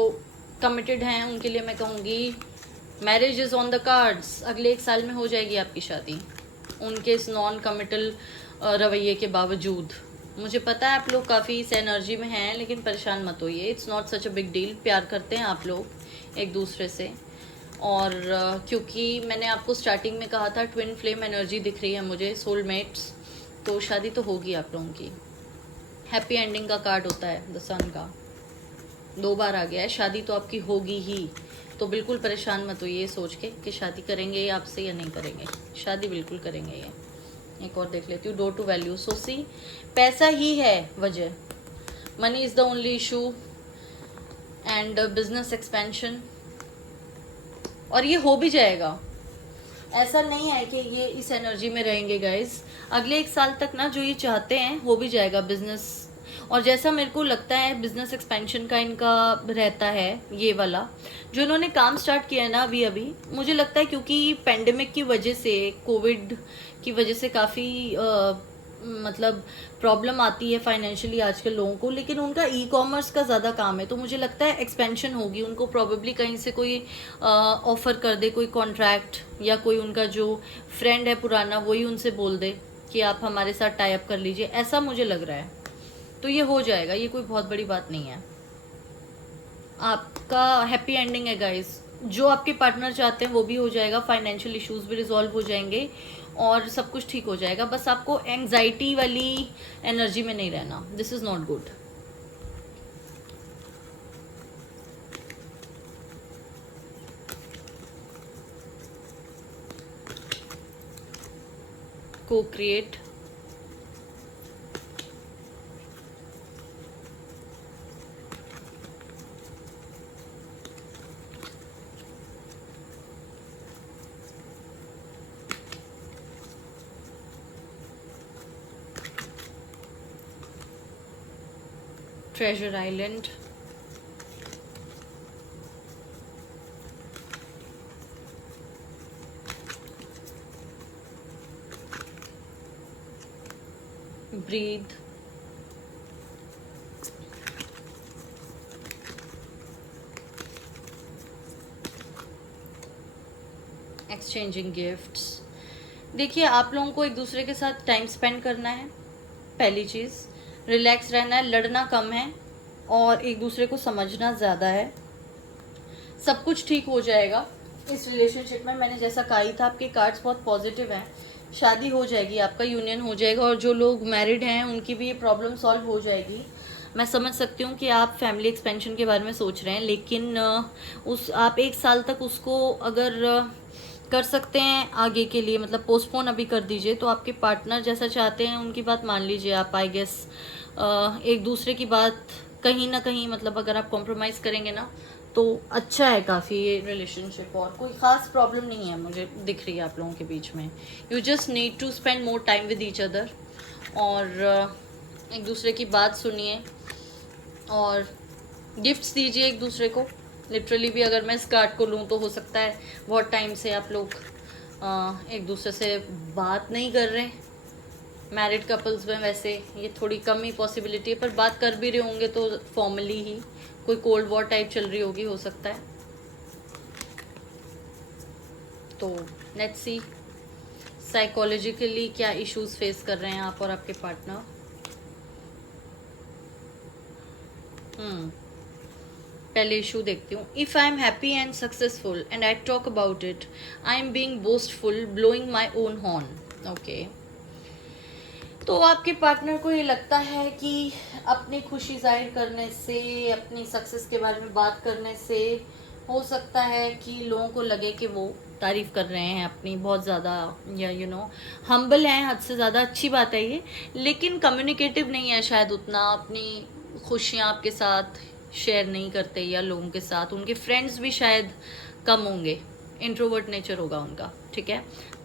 कमिटेड हैं उनके लिए मैं कहूँगी marriage is on the cards, अगले 1 साल में हो जाएगी आपकी शादी, उनके इस नॉन कमिटल रवैये के बावजूद। मुझे पता है आप लोग काफ़ी इस एनर्जी में हैं, लेकिन परेशान मत होइए, it's not such a big deal. प्यार करते हैं आप लोग एक दूसरे से, और क्योंकि मैंने आपको स्टार्टिंग में कहा था ट्विन फ्लेम एनर्जी दिख रही है मुझे, सोलमेट्स, तो शादी तो होगी आप लोगों की। हैप्पी एंडिंग का कार्ड होता है द सन का, 2 बार आ गया है, शादी तो आपकी होगी ही। तो बिल्कुल परेशान मत होइए सोच के कि शादी करेंगे ये आपसे या नहीं करेंगे, शादी बिल्कुल करेंगे ये। एक और देख लेती हूँ, डोर टू वैल्यू। सो सी, पैसा ही है वजह, money is the only issue, and business expansion, और ये हो भी जाएगा। ऐसा नहीं है कि ये इस एनर्जी में रहेंगे गाइस, अगले 1 साल तक ना जो ये चाहते हैं हो भी जाएगा बिजनेस। और जैसा मेरे को लगता है बिजनेस एक्सपेंशन का इनका रहता है ये वाला, जो इन्होंने काम स्टार्ट किया है ना अभी मुझे लगता है क्योंकि पेंडेमिक की वजह से, कोविड की वजह से काफ़ी मतलब प्रॉब्लम आती है फाइनेंशियली आजकल लोगों को, लेकिन उनका ई कॉमर्स का ज़्यादा काम है, तो मुझे लगता है एक्सपेंशन होगी उनको, प्रॉबेबली कहीं से कोई ऑफर कर दे, कोई कॉन्ट्रैक्ट, या कोई उनका जो फ्रेंड है पुराना वही उनसे बोल दे कि आप हमारे साथ टाई अप कर लीजिए, ऐसा मुझे लग रहा है। तो ये हो जाएगा, ये कोई बहुत बड़ी बात नहीं है। आपका हैप्पी एंडिंग है गाइस, जो आपके पार्टनर चाहते हैं वो भी हो जाएगा, फाइनेंशियल इश्यूज भी रिजॉल्व हो जाएंगे और सब कुछ ठीक हो जाएगा। बस आपको एंग्जाइटी वाली एनर्जी में नहीं रहना, this is not good. Co-create, treasure island, breathe, exchanging gifts. देखिए आप लोगों को एक दूसरे के साथ टाइम स्पेंड करना है, पहली चीज़, रिलैक्स रहना है, लड़ना कम है और एक दूसरे को समझना ज़्यादा है। सब कुछ ठीक हो जाएगा इस रिलेशनशिप में। मैंने जैसा कहा ही था, आपके कार्ड्स बहुत पॉजिटिव हैं, शादी हो जाएगी, आपका यूनियन हो जाएगा, और जो लोग मैरिड हैं उनकी भी ये प्रॉब्लम सॉल्व हो जाएगी। मैं समझ सकती हूँ कि आप फैमिली एक्सपेंशन के बारे में सोच रहे हैं, लेकिन आप 1 साल तक उसको अगर कर सकते हैं आगे के लिए, मतलब पोस्टपोन अभी कर दीजिए, तो आपके पार्टनर जैसा चाहते हैं उनकी बात मान लीजिए आप। आई गेस एक दूसरे की बात कहीं ना कहीं, मतलब अगर आप कॉम्प्रोमाइज़ करेंगे ना तो अच्छा है काफ़ी ये रिलेशनशिप, और कोई ख़ास प्रॉब्लम नहीं है मुझे दिख रही है आप लोगों के बीच में। You just need to spend more time with each other, और एक दूसरे की बात सुनिए और गिफ्ट्स दीजिए एक दूसरे को। लिटरली भी अगर मैं इस कार्ड को लूँ तो हो सकता है बहुत टाइम से आप लोग एक दूसरे से बात नहीं कर रहे। मैरिड कपल्स में वैसे ये थोड़ी कम ही पॉसिबिलिटी है, पर बात कर भी रहे होंगे तो फॉर्मली ही, कोई कोल्ड वॉर टाइप चल रही होगी, हो सकता है। तो लेट्स सी साइकोलॉजिकली क्या इश्यूज फेस कर रहे हैं आप और आपके पार्टनर। पहले इशू देखती हूँ। If I am happy and successful and I talk about it, I am being boastful, blowing my own horn. Okay, तो आपके पार्टनर को ये लगता है कि अपनी खुशी जाहिर करने से, अपनी सक्सेस के बारे में बात करने से हो सकता है कि लोगों को लगे कि वो तारीफ़ कर रहे हैं अपनी बहुत ज़्यादा, या हम्बल हैं हद से ज़्यादा। अच्छी बात है ये, लेकिन कम्युनिकेटिव नहीं है शायद उतना, अपनी खुशियाँ आपके साथ शेयर नहीं करते, या लोगों के साथ उनके फ्रेंड्स भी शायद कम होंगे, इंट्रोवर्ट नेचर होगा उनका, ठीक है।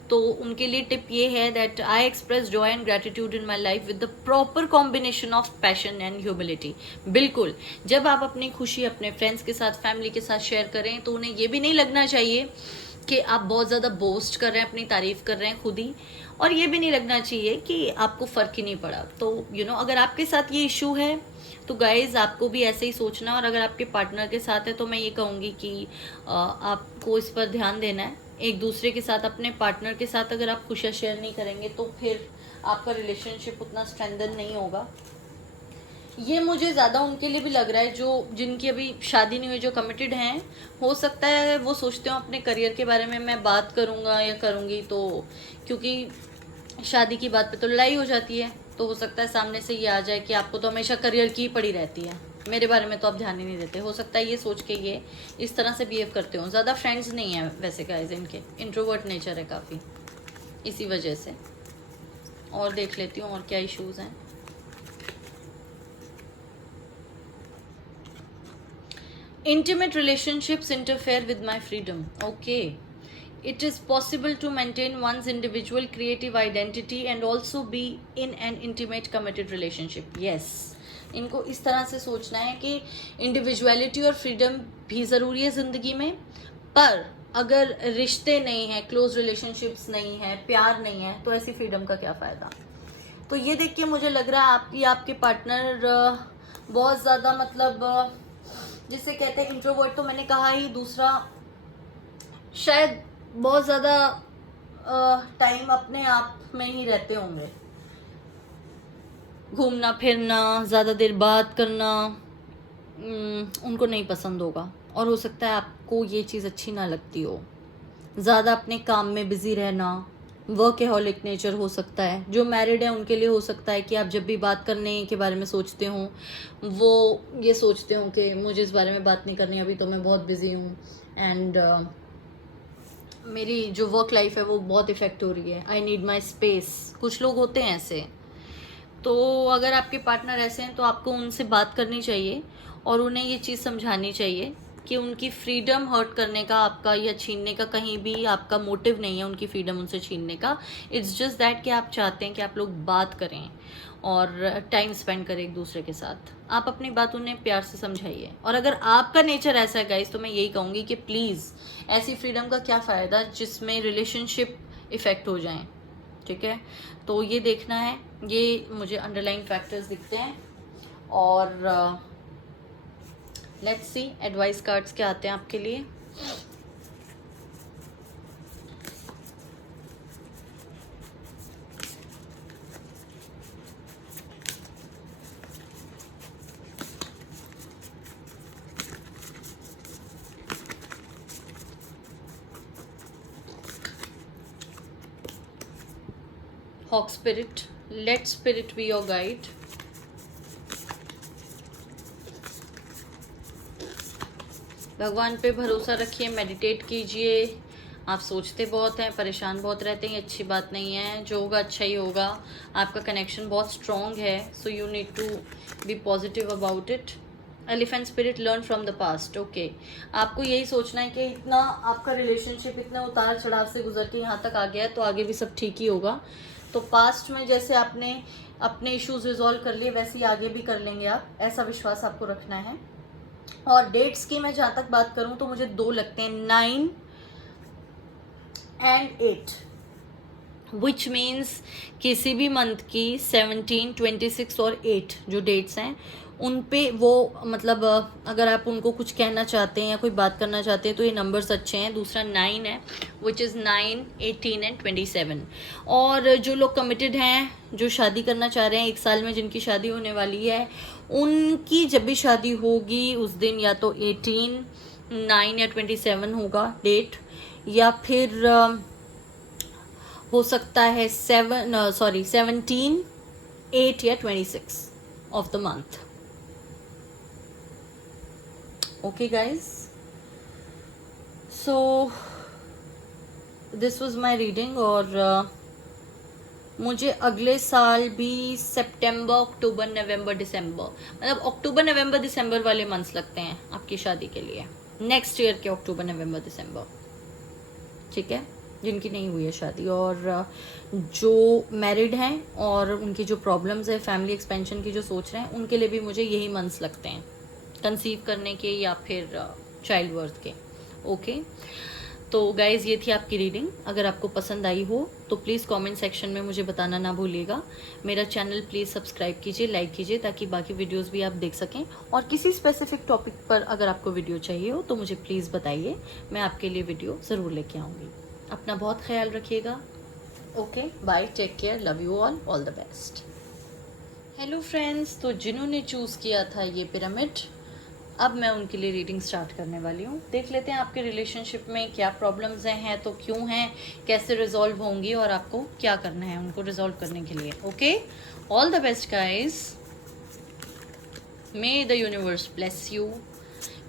तो उनके लिए टिप ये है that I express Joy and gratitude in my life with the proper combination of passion and humility. बिल्कुल, जब आप अपनी खुशी अपने फ्रेंड्स के साथ, फैमिली के साथ शेयर करें तो उन्हें ये भी नहीं लगना चाहिए कि आप बहुत ज़्यादा बोस्ट कर रहे हैं, अपनी तारीफ कर रहे हैं खुद ही, और ये भी नहीं लगना चाहिए कि आपको फ़र्क ही नहीं पड़ा। तो अगर आपके साथ ये इशू है तो गाइज आपको भी ऐसे ही सोचना, और अगर आपके पार्टनर के साथ है तो मैं ये कहूँगी कि आपको इस पर ध्यान देना है। एक दूसरे के साथ, अपने पार्टनर के साथ अगर आप खुशियाँ शेयर नहीं करेंगे तो फिर आपका रिलेशनशिप उतना स्ट्रेंथन नहीं होगा। ये मुझे ज़्यादा उनके लिए भी लग रहा है जो जिनकी अभी शादी नहीं हुई, जो कमिटेड हैं। हो सकता है वो सोचते हो अपने करियर के बारे में मैं बात करूँगा या करूँगी, तो क्योंकि शादी की बात पे तो लड़ाई हो जाती है, तो हो सकता है सामने से ये आ जाए कि आपको तो हमेशा करियर की ही पड़ी रहती है, मेरे बारे में तो आप ध्यान ही नहीं देते। हो सकता है ये सोच के ये इस तरह से बिहेव करते हो। ज़्यादा फ्रेंड्स नहीं है वैसे गाइस इनके, इंट्रोवर्ट नेचर है काफ़ी, इसी वजह से। और देख लेती हूँ और क्या इश्यूज़ हैं। Intimate relationships interfere with my freedom. Okay. It is possible to maintain one's individual creative identity and also be in an intimate committed relationship. Yes. इनको इस तरह से सोचना है कि इंडिविजुअलिटी और फ्रीडम भी ज़रूरी है ज़िंदगी में, पर अगर रिश्ते नहीं हैं, क्लोज रिलेशनशिप्स नहीं है, प्यार नहीं है, तो ऐसी फ्रीडम का क्या फ़ायदा। तो ये देख के मुझे लग रहा है आपके पार्टनर बहुत ज़्यादा मतलब जिसे कहते हैं इंट्रोवर्ट, तो मैंने कहा ही। दूसरा, शायद बहुत ज़्यादा टाइम अपने आप में ही रहते होंगे, घूमना फिरना, ज़्यादा देर बात करना उनको नहीं पसंद होगा, और हो सकता है आपको ये चीज़ अच्छी ना लगती हो। ज़्यादा अपने काम में बिज़ी रहना, वर्कहॉलिक नेचर हो सकता है। जो मैरिड है उनके लिए हो सकता है कि आप जब भी बात करने के बारे में सोचते हो वो ये सोचते हो कि मुझे इस बारे में बात नहीं करनी, अभी तो मैं बहुत बिज़ी हूँ एंड मेरी जो वर्क लाइफ है वो बहुत इफ़ेक्ट हो रही है, आई नीड माई स्पेस। कुछ लोग होते हैं ऐसे। तो अगर आपके पार्टनर ऐसे हैं तो आपको उनसे बात करनी चाहिए और उन्हें ये चीज़ समझानी चाहिए कि उनकी फ्रीडम हर्ट करने का आपका या छीनने का कहीं भी आपका मोटिव नहीं है, उनकी फ्रीडम उनसे छीनने का। इट्स जस्ट दैट कि आप चाहते हैं कि आप लोग बात करें और टाइम स्पेंड करें एक दूसरे के साथ। आप अपनी बात उन्हें प्यार से समझाइए। और अगर आपका नेचर ऐसा है गाइस, तो मैं यही कहूँगी कि प्लीज़ ऐसी फ्रीडम का क्या फ़ायदा जिसमें रिलेशनशिप इफ़ेक्ट हो जाएं। ठीक है, तो ये देखना है, ये मुझे अंडरलाइन फैक्टर्स दिखते हैं। और लेट्स सी एडवाइस कार्ड्स क्या आते हैं आपके लिए। Hawk spirit, let spirit be your guide. भगवान पे भरोसा रखिए, मेडिटेट कीजिए। आप सोचते बहुत हैं, परेशान बहुत रहते हैं, ये अच्छी बात नहीं है। जो होगा अच्छा ही होगा। आपका कनेक्शन बहुत स्ट्रॉन्ग है, so you need to be positive about it. Elephant spirit, learn from the past. Okay, आपको यही सोचना है कि इतना आपका रिलेशनशिप इतने उतार चढ़ाव से गुजर के यहाँ तक आ गया है, तो आगे भी सब ठीक ही होगा। तो पास्ट में जैसे आपने अपने इश्यूज रिजॉल्व कर लिए, वैसे ही आगे भी कर लेंगे आप, ऐसा विश्वास आपको रखना है। और डेट्स की मैं जहाँ तक बात करूँ तो मुझे 2 लगते हैं, 9 and 8, विच मीन्स किसी भी मंथ की 17, 26 और 8 जो डेट्स हैं उन पे वो मतलब अगर आप उनको कुछ कहना चाहते हैं या कोई बात करना चाहते हैं तो ये नंबर्स अच्छे हैं। दूसरा 9 है, विच इज़ 9, 18 एंड 27। और जो लोग कमिटेड हैं, जो शादी करना चाह रहे हैं 1 साल में, जिनकी शादी होने वाली है, उनकी जब भी शादी होगी उस दिन या तो 18, 9 या 27 होगा डेट, या फिर हो सकता है 17, 8 या 26 of the month. Okay guys, so this was my reading। और मुझे अगले साल भी सितंबर, अक्टूबर, नवंबर, दिसंबर, मतलब अक्टूबर, नवंबर, दिसंबर वाले मंथ्स लगते हैं आपकी शादी के लिए, नेक्स्ट ईयर के अक्टूबर, नवंबर, दिसंबर। ठीक है, जिनकी नहीं हुई है शादी और जो मैरिड हैं और उनकी जो प्रॉब्लम्स है, फैमिली एक्सपेंशन की जो सोच रहे हैं, उनके लिए भी मुझे यही मंथ्स लगते हैं कंसीव करने के या फिर चाइल्ड बर्थ के। ओके, तो गाइज़ ये थी आपकी रीडिंग। अगर आपको पसंद आई हो तो प्लीज़ कमेंट सेक्शन में मुझे बताना ना भूलिएगा। मेरा चैनल प्लीज़ सब्सक्राइब कीजिए, लाइक कीजिए, ताकि बाकी वीडियोस भी आप देख सकें। और किसी स्पेसिफिक टॉपिक पर अगर आपको वीडियो चाहिए हो तो मुझे प्लीज़ बताइए, मैं आपके लिए वीडियो ज़रूर लेके आऊँगी। अपना बहुत ख्याल रखिएगा। Okay, bye, take care, love you all the best. Hello friends, तो जिन्होंने चूज़ किया था ये पिरामिड, अब मैं उनके लिए रीडिंग स्टार्ट करने वाली हूँ। देख लेते हैं आपके रिलेशनशिप में क्या प्रॉब्लम्स हैं तो क्यों हैं, कैसे रिजॉल्व होंगी और आपको क्या करना है उनको रिजॉल्व करने के लिए। Okay, all the best guys. May the universe bless you.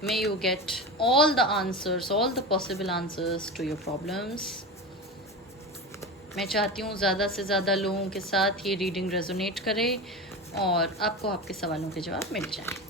May you get all the answers, all the possible answers to your problems. मैं चाहती हूँ ज़्यादा से ज़्यादा लोगों के साथ ये रीडिंग रेजोनेट करे और आपको आपके सवालों के जवाब मिल जाए।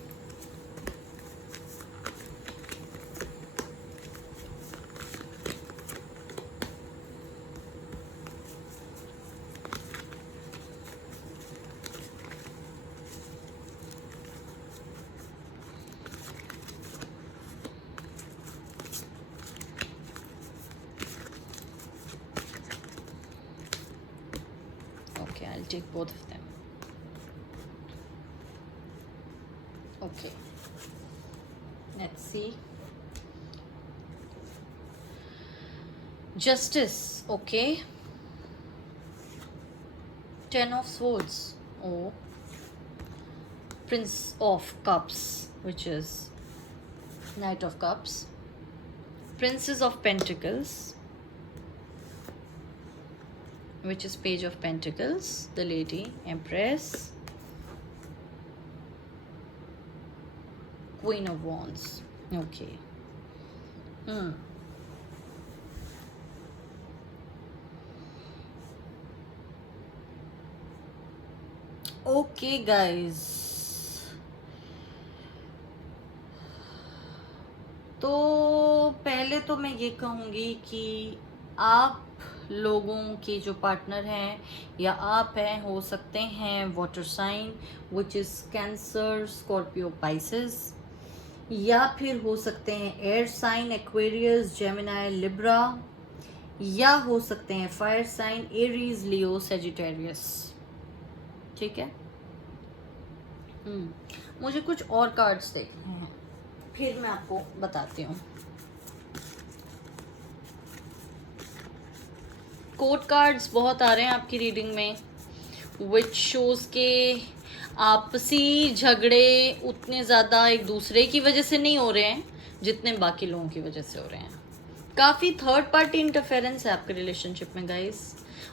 I'll take both of them. Okay, let's see. Justice. Okay, 10 of Swords. Oh, Prince of Cups, which is Knight of Cups. Princess of Pentacles, which is Page of Pentacles, the Lady Empress, Queen of Wands. Okay. Okay guys, तो पहले तो मैं ये कहूँगी कि आप लोगों के जो पार्टनर हैं या आप हैं, हो सकते हैं water sign which is Cancer, Scorpio, Pisces, या फिर हो सकते हैं air sign Aquarius, Gemini, Libra, या हो सकते हैं fire sign Aries, Leo, Sagittarius. ठीक है, मुझे कुछ और कार्ड्स देखने हैं, फिर मैं आपको बताती हूँ। कोर्ट कार्ड्स बहुत आ रहे हैं आपकी रीडिंग में, विच शोज के आपसी झगड़े उतने ज़्यादा एक दूसरे की वजह से नहीं हो रहे हैं जितने बाकी लोगों की वजह से हो रहे हैं। काफ़ी थर्ड पार्टी इंटरफेरेंस है आपके रिलेशनशिप में गाइस।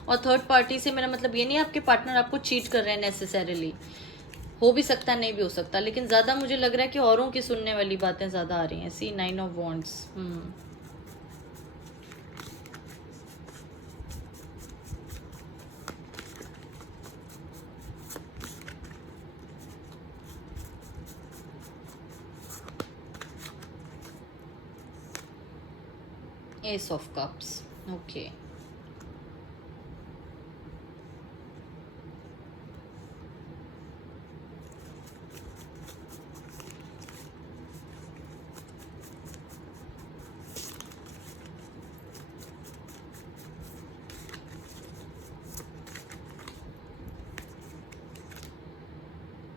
और थर्ड पार्टी से मेरा मतलब ये नहीं आपके पार्टनर आपको चीट कर रहे हैं नेसेसरीली, हो भी सकता, नहीं भी हो सकता, लेकिन ज़्यादा मुझे लग रहा है कि औरों की सुनने वाली बातें ज़्यादा आ रही हैं। सी 9 of wands, Ace of Cups. Okay.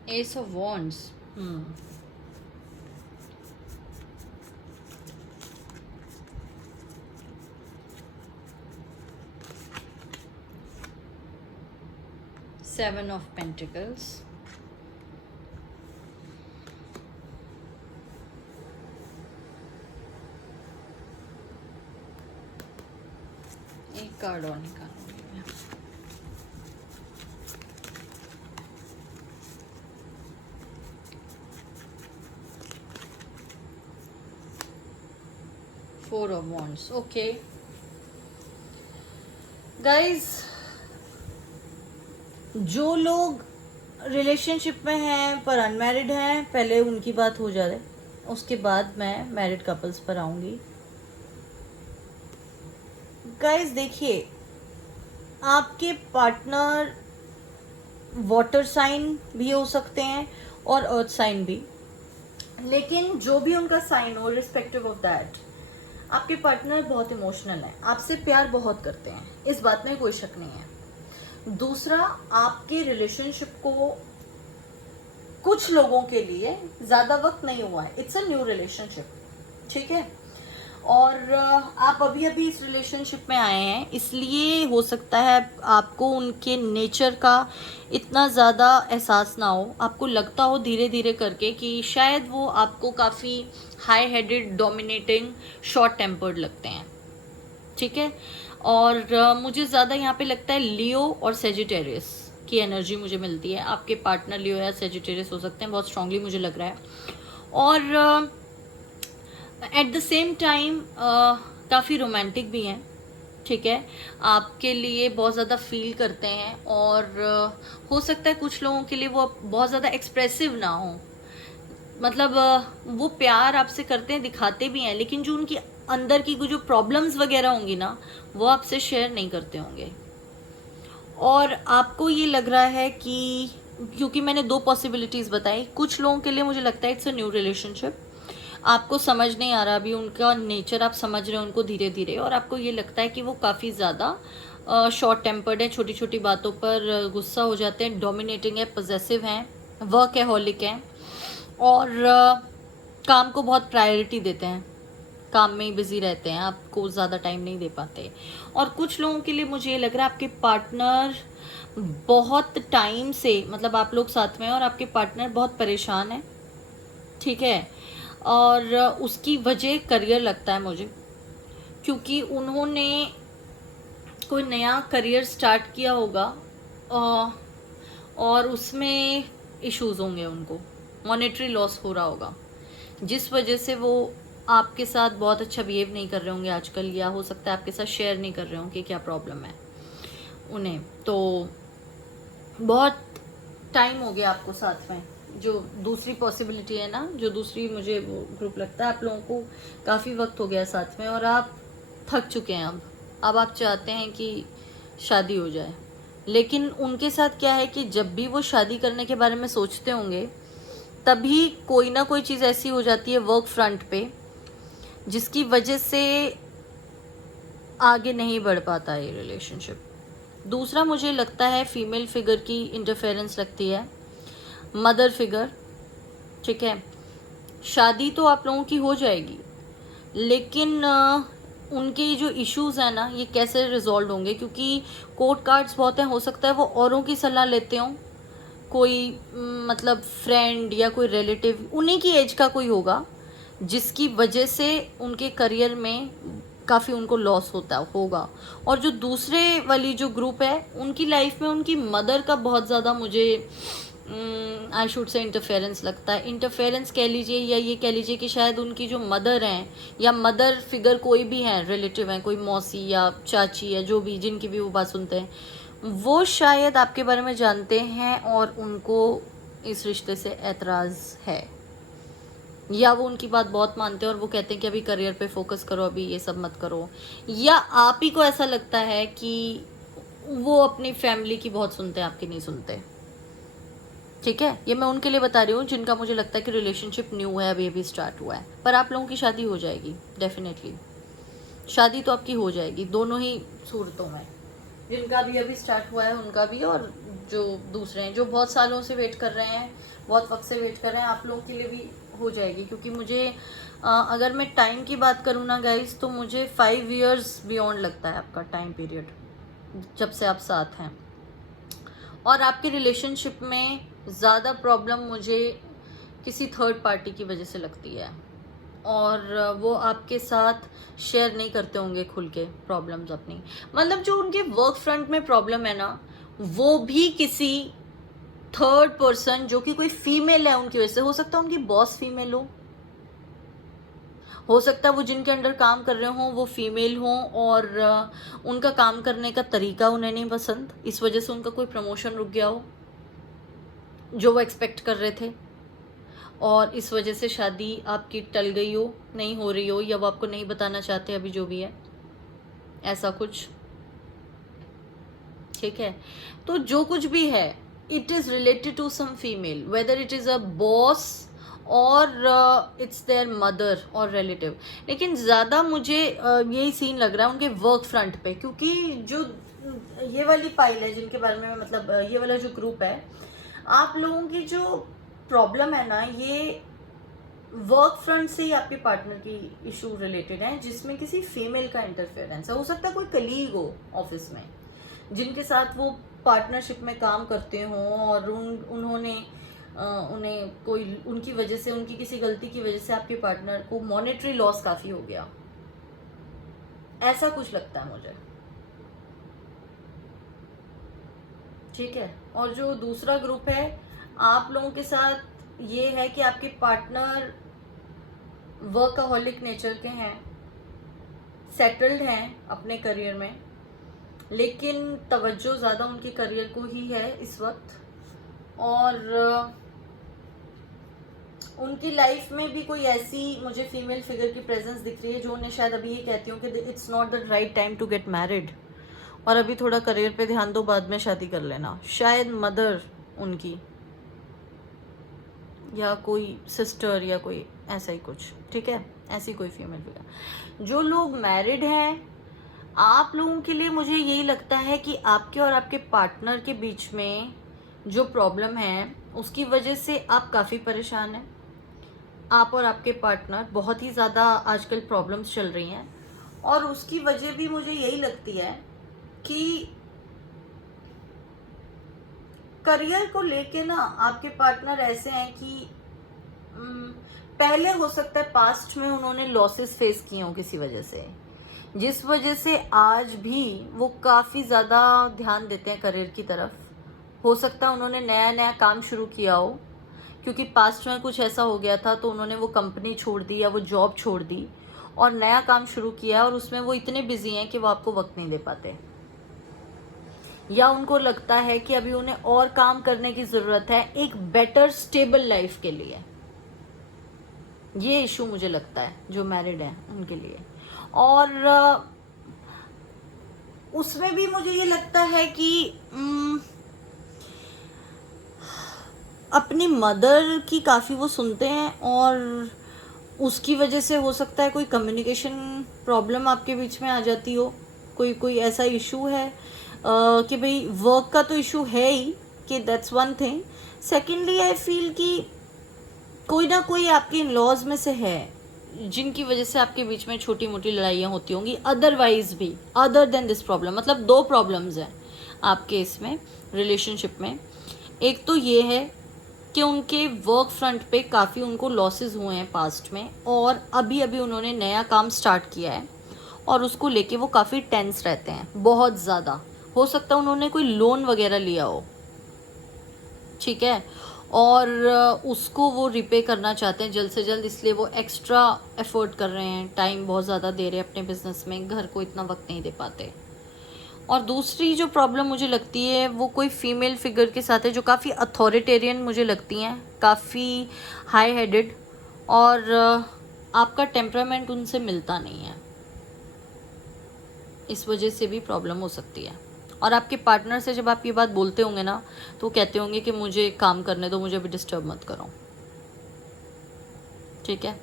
Ace of Wands. Seven of Pentacles. एक कार्ड और निकालूंगी मैं। Four of Wands. Okay. Guys, जो लोग रिलेशनशिप में हैं पर अनमैरिड हैं, पहले उनकी बात हो जाए, उसके बाद मैं मैरिड कपल्स पर आऊँगी। गाइस देखिए, आपके पार्टनर वाटर साइन भी हो सकते हैं और अर्थ साइन भी, लेकिन जो भी उनका साइन हो, रिस्पेक्टिव ऑफ दैट, आपके पार्टनर बहुत इमोशनल है, आपसे प्यार बहुत करते हैं, इस बात में कोई शक नहीं है। दूसरा, आपके रिलेशनशिप को कुछ लोगों के लिए ज़्यादा वक्त नहीं हुआ है, इट्स अ न्यू रिलेशनशिप, ठीक है। और आप अभी अभी इस रिलेशनशिप में आए हैं, इसलिए हो सकता है आपको उनके नेचर का इतना ज़्यादा एहसास ना हो। आपको लगता हो धीरे धीरे करके कि शायद वो आपको काफ़ी high headed, dominating, short tempered लगते हैं, ठीक है। और मुझे ज़्यादा यहाँ पे लगता है लियो और सेजिटेरियस की एनर्जी मुझे मिलती है। आपके पार्टनर लियो या सेजिटेरियस हो सकते हैं, बहुत स्ट्रांगली मुझे लग रहा है। और एट द सेम टाइम काफ़ी रोमांटिक भी हैं, ठीक है। आपके लिए बहुत ज़्यादा फील करते हैं, और हो सकता है कुछ लोगों के लिए वो बहुत ज़्यादा एक्सप्रेसिव ना हो। मतलब वो प्यार आपसे करते हैं, दिखाते भी हैं, लेकिन जो उनकी अंदर की जो प्रॉब्लम्स वगैरह होंगी ना, वो आपसे शेयर नहीं करते होंगे। और आपको ये लग रहा है कि, क्योंकि मैंने 2 पॉसिबिलिटीज़ बताई, कुछ लोगों के लिए मुझे लगता है इट्स अ न्यू रिलेशनशिप, आपको समझ नहीं आ रहा अभी उनका नेचर, आप समझ रहे हो उनको धीरे धीरे, और आपको ये लगता है कि वो काफ़ी ज़्यादा शॉर्ट टेम्पर्ड है, छोटी छोटी बातों पर गुस्सा हो जाते हैं, डोमिनेटिंग है, पॉसेसिव हैं, वर्कहॉलिक हैं, और काम को बहुत प्रायोरिटी देते हैं, काम में ही बिजी रहते हैं, आपको ज़्यादा टाइम नहीं दे पाते। और कुछ लोगों के लिए मुझे ये लग रहा है आपके पार्टनर बहुत टाइम से, मतलब आप लोग साथ में हैं और आपके पार्टनर बहुत परेशान है, ठीक है। और उसकी वजह करियर लगता है मुझे, क्योंकि उन्होंने कोई नया करियर स्टार्ट किया होगा और उसमें इश्यूज होंगे, उनको मॉनेटरी लॉस हो रहा होगा, जिस वजह से वो आपके साथ बहुत अच्छा बिहेव नहीं कर रहे होंगे आजकल, या हो सकता है आपके साथ शेयर नहीं कर रहे होंगे कि क्या प्रॉब्लम है उन्हें। तो बहुत टाइम हो गया आपको साथ में। जो दूसरी पॉसिबिलिटी है ना, जो दूसरी मुझे वो ग्रुप लगता है, आप लोगों को काफ़ी वक्त हो गया साथ में और आप थक चुके हैं। अब आप चाहते हैं कि शादी हो जाए, लेकिन उनके साथ क्या है कि जब भी वो शादी करने के बारे में सोचते होंगे, तभी कोई ना कोई चीज़ ऐसी हो जाती है वर्क फ्रंट पे, जिसकी वजह से आगे नहीं बढ़ पाता ये रिलेशनशिप। दूसरा मुझे लगता है फीमेल फिगर की इंटरफेरेंस लगती है, मदर फिगर, ठीक है। शादी तो आप लोगों की हो जाएगी, लेकिन उनके जो इश्यूज़ हैं ना, ये कैसे रिजॉल्व होंगे, क्योंकि कोर्ट कार्ड्स बहुत हैं। हो सकता है वो औरों की सलाह लेते हों, कोई मतलब फ्रेंड या कोई रिलेटिव, उन्हीं की एज का कोई होगा, जिसकी वजह से उनके करियर में काफ़ी उनको लॉस होगा। और जो दूसरे वाली जो ग्रुप है, उनकी लाइफ में उनकी मदर का बहुत ज़्यादा मुझे आई शुड से इंटरफेरेंस लगता है। इंटरफेरेंस कह लीजिए, या ये कह लीजिए कि शायद उनकी जो मदर हैं, या मदर फिगर कोई भी हैं, रिलेटिव हैं, कोई मौसी या चाची या जो भी, जिनकी भी वो बात सुनते हैं, वो शायद आपके बारे में जानते हैं और उनको इस रिश्ते से एतराज़ है, या वो उनकी बात बहुत मानते हैं और वो कहते हैं कि अभी करियर पे फोकस करो, अभी ये सब मत करो। या आप ही को ऐसा लगता है कि वो अपनी फैमिली की बहुत सुनते हैं, आपकी नहीं सुनते, ठीक है। ये मैं उनके लिए बता रही हूँ जिनका मुझे लगता है कि रिलेशनशिप न्यू है, अभी स्टार्ट हुआ है। पर आप लोगों की शादी हो जाएगी डेफिनेटली, शादी तो आपकी हो जाएगी दोनों ही सूरतों में, जिनका भी अभी स्टार्ट हुआ है उनका भी, और जो दूसरे हैं जो बहुत सालों से वेट कर रहे हैं, बहुत वक्त से वेट कर रहे हैं, आप लोगों के लिए भी हो जाएगी। क्योंकि मुझे अगर मैं टाइम की बात करूँ ना गाइस, तो मुझे 5 years बियॉन्ड लगता है आपका टाइम पीरियड, जब से आप साथ हैं। और आपके रिलेशनशिप में ज़्यादा प्रॉब्लम मुझे किसी थर्ड पार्टी की वजह से लगती है, और वो आपके साथ शेयर नहीं करते होंगे खुल के प्रॉब्लम्स अपनी। मतलब जो उनके वर्क फ्रंट में प्रॉब्लम है ना, वो भी किसी थर्ड पर्सन, जो कि कोई फीमेल है, उनकी वजह से। हो सकता है उनकी बॉस फीमेल हो सकता है वो जिनके अंडर काम कर रहे हों वो फीमेल हों, और उनका काम करने का तरीका उन्हें नहीं पसंद, इस वजह से उनका कोई प्रमोशन रुक गया हो जो वो एक्सपेक्ट कर रहे थे, और इस वजह से शादी आपकी टल गई हो, नहीं हो रही हो, या वो आपको नहीं बताना चाहते अभी, जो भी है ऐसा कुछ, ठीक है। तो जो कुछ भी है, it is related to some female, whether it is a boss और इट्स देयर मदर और रिलेटिव। लेकिन ज़्यादा मुझे यही सीन लग रहा है उनके वर्क फ्रंट पे, क्योंकि जो ये वाली पाइल है जिनके बारे में मतलब ये वाला जो ग्रुप है, आप लोगों की जो प्रॉब्लम है ना, ये वर्क फ्रंट से ही आपके पार्टनर की इशू रिलेटेड है, जिसमें किसी फीमेल का इंटरफेरेंस है। हो सकता है कोई कलीग हो ऑफिस में जिनके साथ वो पार्टनरशिप में काम करते हों, और उन्होंने उन्हें कोई उनकी वजह से, उनकी किसी गलती की वजह से आपके पार्टनर को मॉनेटरी लॉस काफी हो गया, ऐसा कुछ लगता है मुझे। ठीक है। और जो दूसरा ग्रुप है, आप लोगों के साथ ये है कि आपके पार्टनर वर्कaholic नेचर के हैं, सेटल्ड हैं अपने करियर में, लेकिन तवज्जो ज़्यादा उनके करियर को ही है इस वक्त। और उनकी लाइफ में भी कोई ऐसी मुझे फीमेल फिगर की प्रेजेंस दिख रही है जो उन्हें शायद अभी ये कहती हूँ कि it's not the right time to get married, और अभी थोड़ा करियर पे ध्यान दो, बाद में शादी कर लेना। शायद मदर उनकी, या कोई सिस्टर, या कोई ऐसा ही कुछ। ठीक है, ऐसी कोई फीमेल फिगर। जो लोग मैरिड हैं, आप लोगों के लिए मुझे यही लगता है कि आपके और आपके पार्टनर के बीच में जो प्रॉब्लम है उसकी वजह से आप काफ़ी परेशान हैं। आप और आपके पार्टनर बहुत ही ज़्यादा आजकल प्रॉब्लम्स चल रही हैं, और उसकी वजह भी मुझे यही लगती है कि करियर को लेके ना आपके पार्टनर ऐसे हैं कि पहले हो सकता है पास्ट में उन्होंने लॉसेस फेस किए हों किसी वजह से, जिस वजह से आज भी वो काफ़ी ज़्यादा ध्यान देते हैं करियर की तरफ। हो सकता है उन्होंने नया नया काम शुरू किया हो, क्योंकि पास्ट में कुछ ऐसा हो गया था तो उन्होंने वो कंपनी छोड़ दी या वो जॉब छोड़ दी और नया काम शुरू किया, और उसमें वो इतने बिजी हैं कि वो आपको वक्त नहीं दे पाते, या उनको लगता है कि अभी उन्हें और काम करने की ज़रूरत है एक बेटर स्टेबल लाइफ के लिए। ये इशू मुझे लगता है जो मैरिड है उनके लिए। और उसमें भी मुझे ये लगता है कि अपनी मदर की काफ़ी वो सुनते हैं, और उसकी वजह से हो सकता है कोई कम्युनिकेशन प्रॉब्लम आपके बीच में आ जाती हो, कोई ऐसा इशू है कि भाई वर्क का तो इशू है ही, कि that's one thing. Secondly I feel कि कोई ना कोई आपके इन लॉज में से है जिनकी वजह से आपके बीच में छोटी मोटी लड़ाइयाँ होती होंगी, अदरवाइज भी, अदर देन दिस प्रॉब्लम। मतलब दो प्रॉब्लम्स हैं आपके इसमें रिलेशनशिप में। एक तो ये है कि उनके वर्क फ्रंट पे काफ़ी उनको लॉसेस हुए हैं पास्ट में, और अभी अभी उन्होंने नया काम स्टार्ट किया है और उसको लेके वो काफ़ी टेंस रहते हैं, बहुत ज़्यादा। हो सकता है उन्होंने कोई लोन वगैरह लिया हो, ठीक है, और उसको वो रिपे करना चाहते हैं जल्द से जल्द, इसलिए वो एक्स्ट्रा एफर्ट कर रहे हैं, टाइम बहुत ज़्यादा दे रहे हैं अपने बिजनेस में, घर को इतना वक्त नहीं दे पाते। और दूसरी जो प्रॉब्लम मुझे लगती है वो कोई फीमेल फिगर के साथ है जो काफ़ी अथॉरिटेरियन मुझे लगती हैं, काफ़ी हाई हेडेड, और आपका टेम्परामेंट उनसे मिलता नहीं है, इस वजह से भी प्रॉब्लम हो सकती है। और आपके पार्टनर से जब आप ये बात बोलते होंगे ना, तो वो कहते होंगे कि मुझे काम करने दो, मुझे अभी डिस्टर्ब मत करो। ठीक है,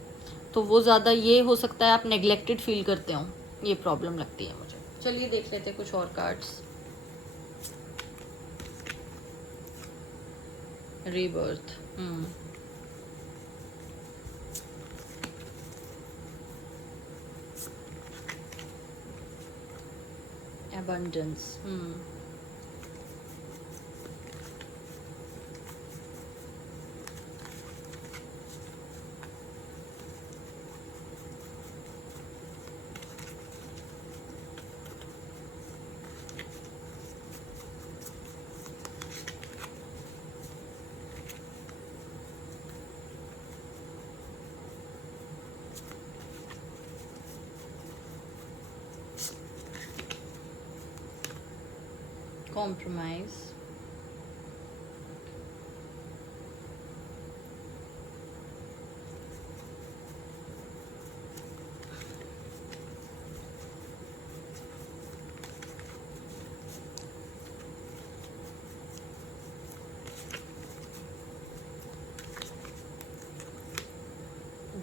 तो वो ज़्यादा ये हो सकता है आप नेग्लेक्टेड फील करते हो, ये प्रॉब्लम लगती है मुझे। चलिए देख लेते हैं कुछ और cards. Rebirth, abundance, compromise,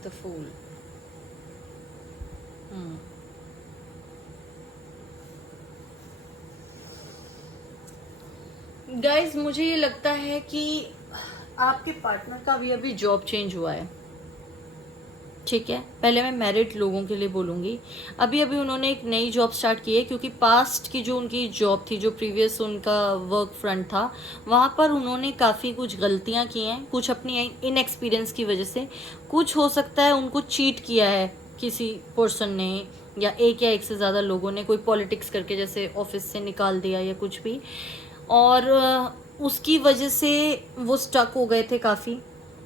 the fool. Guys मुझे ये लगता है कि आपके पार्टनर का भी अभी जॉब चेंज हुआ है, ठीक है। पहले मैं मैरिड लोगों के लिए बोलूँगी। अभी अभी उन्होंने एक नई जॉब स्टार्ट की है, क्योंकि पास्ट की जो उनकी जॉब थी, जो प्रीवियस उनका वर्क फ्रंट था, वहाँ पर उन्होंने काफ़ी कुछ गलतियाँ की हैं, कुछ अपनी इनएक्सपीरियंस की वजह से। कुछ हो सकता है उनको चीट किया है किसी पर्सन ने, या एक से ज़्यादा लोगों ने, कोई पॉलिटिक्स करके जैसे ऑफिस से निकाल दिया या कुछ भी, और उसकी वजह से वो स्टक हो गए थे काफ़ी।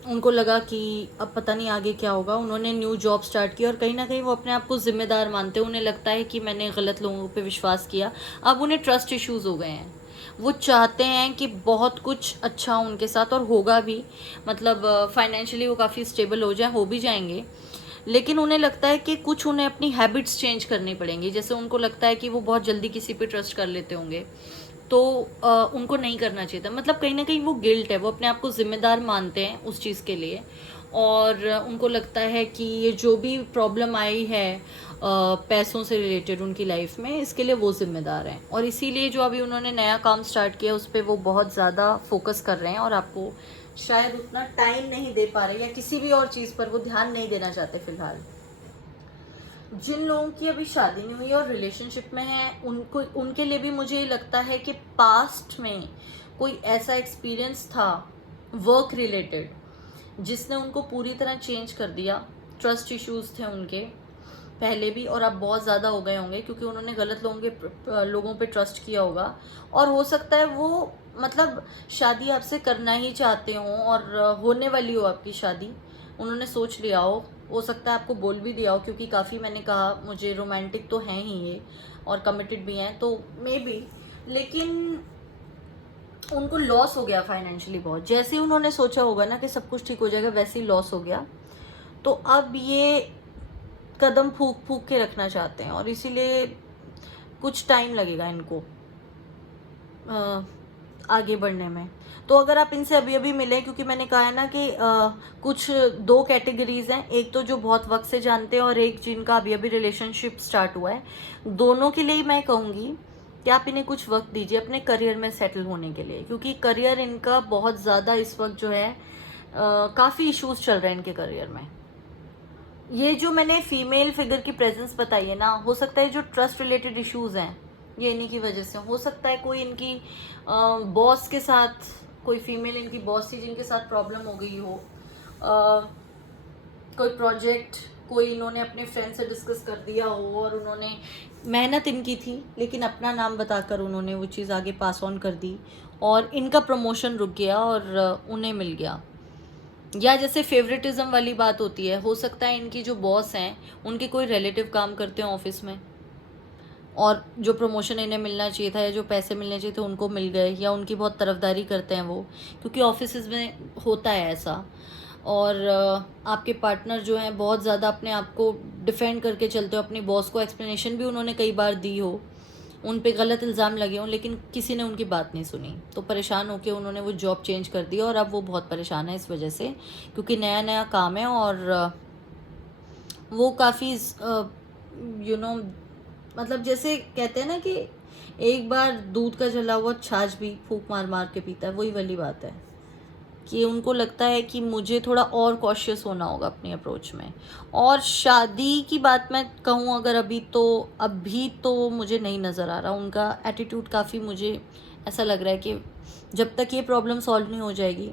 उनको लगा कि अब पता नहीं आगे क्या होगा। उन्होंने न्यू जॉब स्टार्ट की और कहीं ना कहीं वो अपने आप को जिम्मेदार मानते हैं। उन्हें लगता है कि मैंने गलत लोगों पे विश्वास किया। अब उन्हें ट्रस्ट इश्यूज हो गए हैं। वो चाहते हैं कि बहुत कुछ अच्छा हो उनके साथ, और होगा भी। मतलब फाइनेंशियली वो काफ़ी स्टेबल हो भी जाएंगे, लेकिन उन्हें लगता है कि कुछ उन्हें अपनी हैबिट्स चेंज करनी पड़ेंगी। जैसे उनको लगता है कि वो बहुत जल्दी किसी पे ट्रस्ट कर लेते होंगे, तो उनको नहीं करना चाहिए था। मतलब कहीं ना कहीं वो गिल्ट है, वो अपने आप को जिम्मेदार मानते हैं उस चीज़ के लिए, और उनको लगता है कि ये जो भी प्रॉब्लम आई है पैसों से रिलेटेड उनकी लाइफ में, इसके लिए वो जिम्मेदार हैं। और इसीलिए जो अभी उन्होंने नया काम स्टार्ट किया उस पर वो बहुत ज़्यादा फोकस कर रहे हैं, और आपको शायद उतना टाइम नहीं दे पा रहे, या किसी भी और चीज़ पर वो ध्यान नहीं देना चाहते फिलहाल। जिन लोगों की अभी शादी नहीं हुई और रिलेशनशिप में है, उनको, उनके लिए भी मुझे लगता है कि पास्ट में कोई ऐसा एक्सपीरियंस था वर्क रिलेटेड जिसने उनको पूरी तरह चेंज कर दिया। ट्रस्ट इश्यूज थे उनके पहले भी, और अब बहुत ज़्यादा हो गए होंगे, क्योंकि उन्होंने गलत लोगों पे ट्रस्ट किया होगा। और हो सकता है वो मतलब शादी आपसे करना ही चाहते हो, और होने वाली हो आपकी शादी, उन्होंने सोच लिया हो सकता है आपको बोल भी दिया हो, क्योंकि काफ़ी मैंने कहा मुझे रोमांटिक तो हैं ही ये, और कमिटेड भी हैं, तो मे बी। लेकिन उनको लॉस हो गया फाइनेंशियली बहुत। जैसे ही उन्होंने सोचा होगा ना कि सब कुछ ठीक हो जाएगा, वैसे ही लॉस हो गया। तो अब ये कदम फूक फूक के रखना चाहते हैं, और इसीलिए कुछ टाइम लगेगा इनको आगे बढ़ने में। तो अगर आप इनसे अभी अभी मिलें, क्योंकि मैंने कहा है ना कि कुछ दो कैटेगरीज हैं, एक तो जो बहुत वक्त से जानते हैं, और एक जिनका अभी अभी रिलेशनशिप स्टार्ट हुआ है। दोनों के लिए मैं कहूँगी कि आप इन्हें कुछ वक्त दीजिए अपने करियर में सेटल होने के लिए, क्योंकि करियर इनका बहुत ज़्यादा इस वक्त जो है काफ़ी इश्यूज चल रहे हैं इनके करियर में। ये जो मैंने फीमेल फिगर की प्रेजेंस बताई है ना, हो सकता है जो ट्रस्ट रिलेटेड इश्यूज हैं ये इन्हीं की वजह से। हो सकता है कोई इनकी बॉस के साथ, कोई फीमेल इनकी बॉस थी जिनके साथ प्रॉब्लम हो गई हो, कोई प्रोजेक्ट कोई इन्होंने अपने फ्रेंड से डिस्कस कर दिया हो, और उन्होंने मेहनत इनकी थी लेकिन अपना नाम बताकर उन्होंने वो चीज़ आगे पास ऑन कर दी, और इनका प्रमोशन रुक गया और उन्हें मिल गया। या जैसे फेवरेटिज्म वाली बात होती है, हो सकता है इनकी जो बॉस हैं उनके कोई रिलेटिव काम करते हैं ऑफिस में, और जो प्रमोशन इन्हें मिलना चाहिए था या जो पैसे मिलने चाहिए थे उनको मिल गए, या उनकी बहुत तरफदारी करते हैं वो, क्योंकि ऑफिस में होता है ऐसा। और आपके पार्टनर जो हैं बहुत ज़्यादा अपने आप को डिफेंड करके चलते हो, अपनी बॉस को एक्सप्लेनेशन भी उन्होंने कई बार दी हो, उन पे गलत इल्ज़ाम लगे हों, लेकिन किसी ने उनकी बात नहीं सुनी, तो परेशान होकर उन्होंने वो जॉब चेंज कर दी, और अब वो बहुत परेशान है इस वजह से, क्योंकि नया नया काम है, और वो काफ़ी मतलब जैसे कहते हैं ना कि एक बार दूध का जला हुआ छाछ भी फूंक मार मार के पीता है, वही वाली बात है कि उनको लगता है कि मुझे थोड़ा और कॉशियस होना होगा अपनी अप्रोच में। और शादी की बात मैं कहूँ अगर अभी तो मुझे नहीं नज़र आ रहा उनका एटीट्यूड। काफ़ी मुझे ऐसा लग रहा है कि जब तक ये प्रॉब्लम सॉल्व नहीं हो जाएगी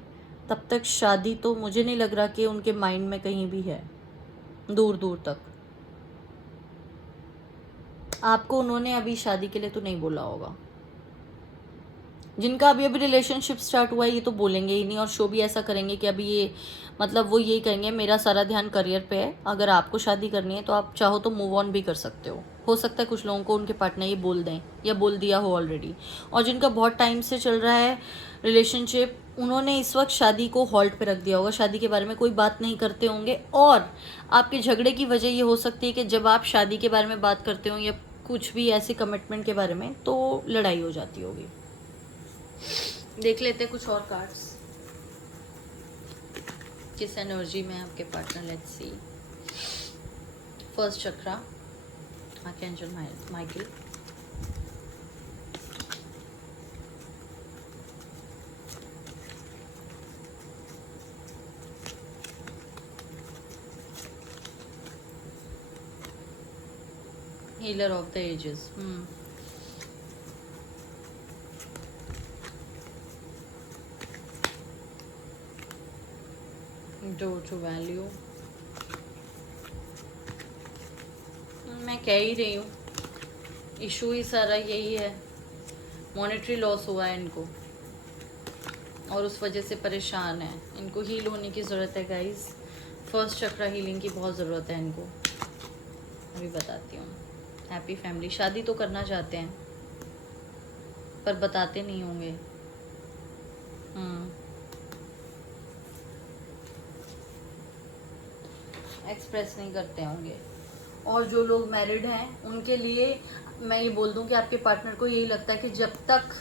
तब तक शादी तो मुझे नहीं लग रहा कि उनके माइंड में कहीं भी है, दूर दूर तक। आपको उन्होंने अभी शादी के लिए तो नहीं बोला होगा। जिनका अभी अभी रिलेशनशिप स्टार्ट हुआ है ये तो बोलेंगे ही नहीं, और शो भी ऐसा करेंगे कि अभी ये मतलब वो यही कहेंगे मेरा सारा ध्यान करियर पे है। अगर आपको शादी करनी है तो आप चाहो तो मूव ऑन भी कर सकते हो सकता है कुछ लोगों को उनके पार्टनर ये बोल दें या बोल दिया हो ऑलरेडी। और जिनका बहुत टाइम से चल रहा है रिलेशनशिप, उन्होंने इस वक्त शादी को हॉल्ट पे रख दिया होगा, शादी के बारे में कोई बात नहीं करते होंगे। और आपके झगड़े की वजह ये हो सकती है कि जब आप शादी के बारे में बात करते हो या कुछ भी ऐसे कमिटमेंट के बारे में, तो लड़ाई हो जाती होगी। देख लेते हैं कुछ और कार्ड्स, किस एनर्जी में आपके partner. Let's see. First chakra, archangel Michael. Healer of the ages. Door to value. मैं कह ही रही हूँ, इशू ही सारा यही है, मॉनेटरी लॉस हुआ है इनको और उस वजह से परेशान है। इनको हील होने की ज़रूरत है गाइस, फर्स्ट चक्रा हीलिंग की बहुत ज़रूरत है इनको। अभी बताती हूँ। हैप्पी फैमिली, शादी तो करना चाहते हैं पर बताते नहीं होंगे। एक्सप्रेस नहीं करते होंगे। और जो लोग मैरिड हैं उनके लिए मैं ये बोल दूं कि आपके पार्टनर को यही लगता है कि जब तक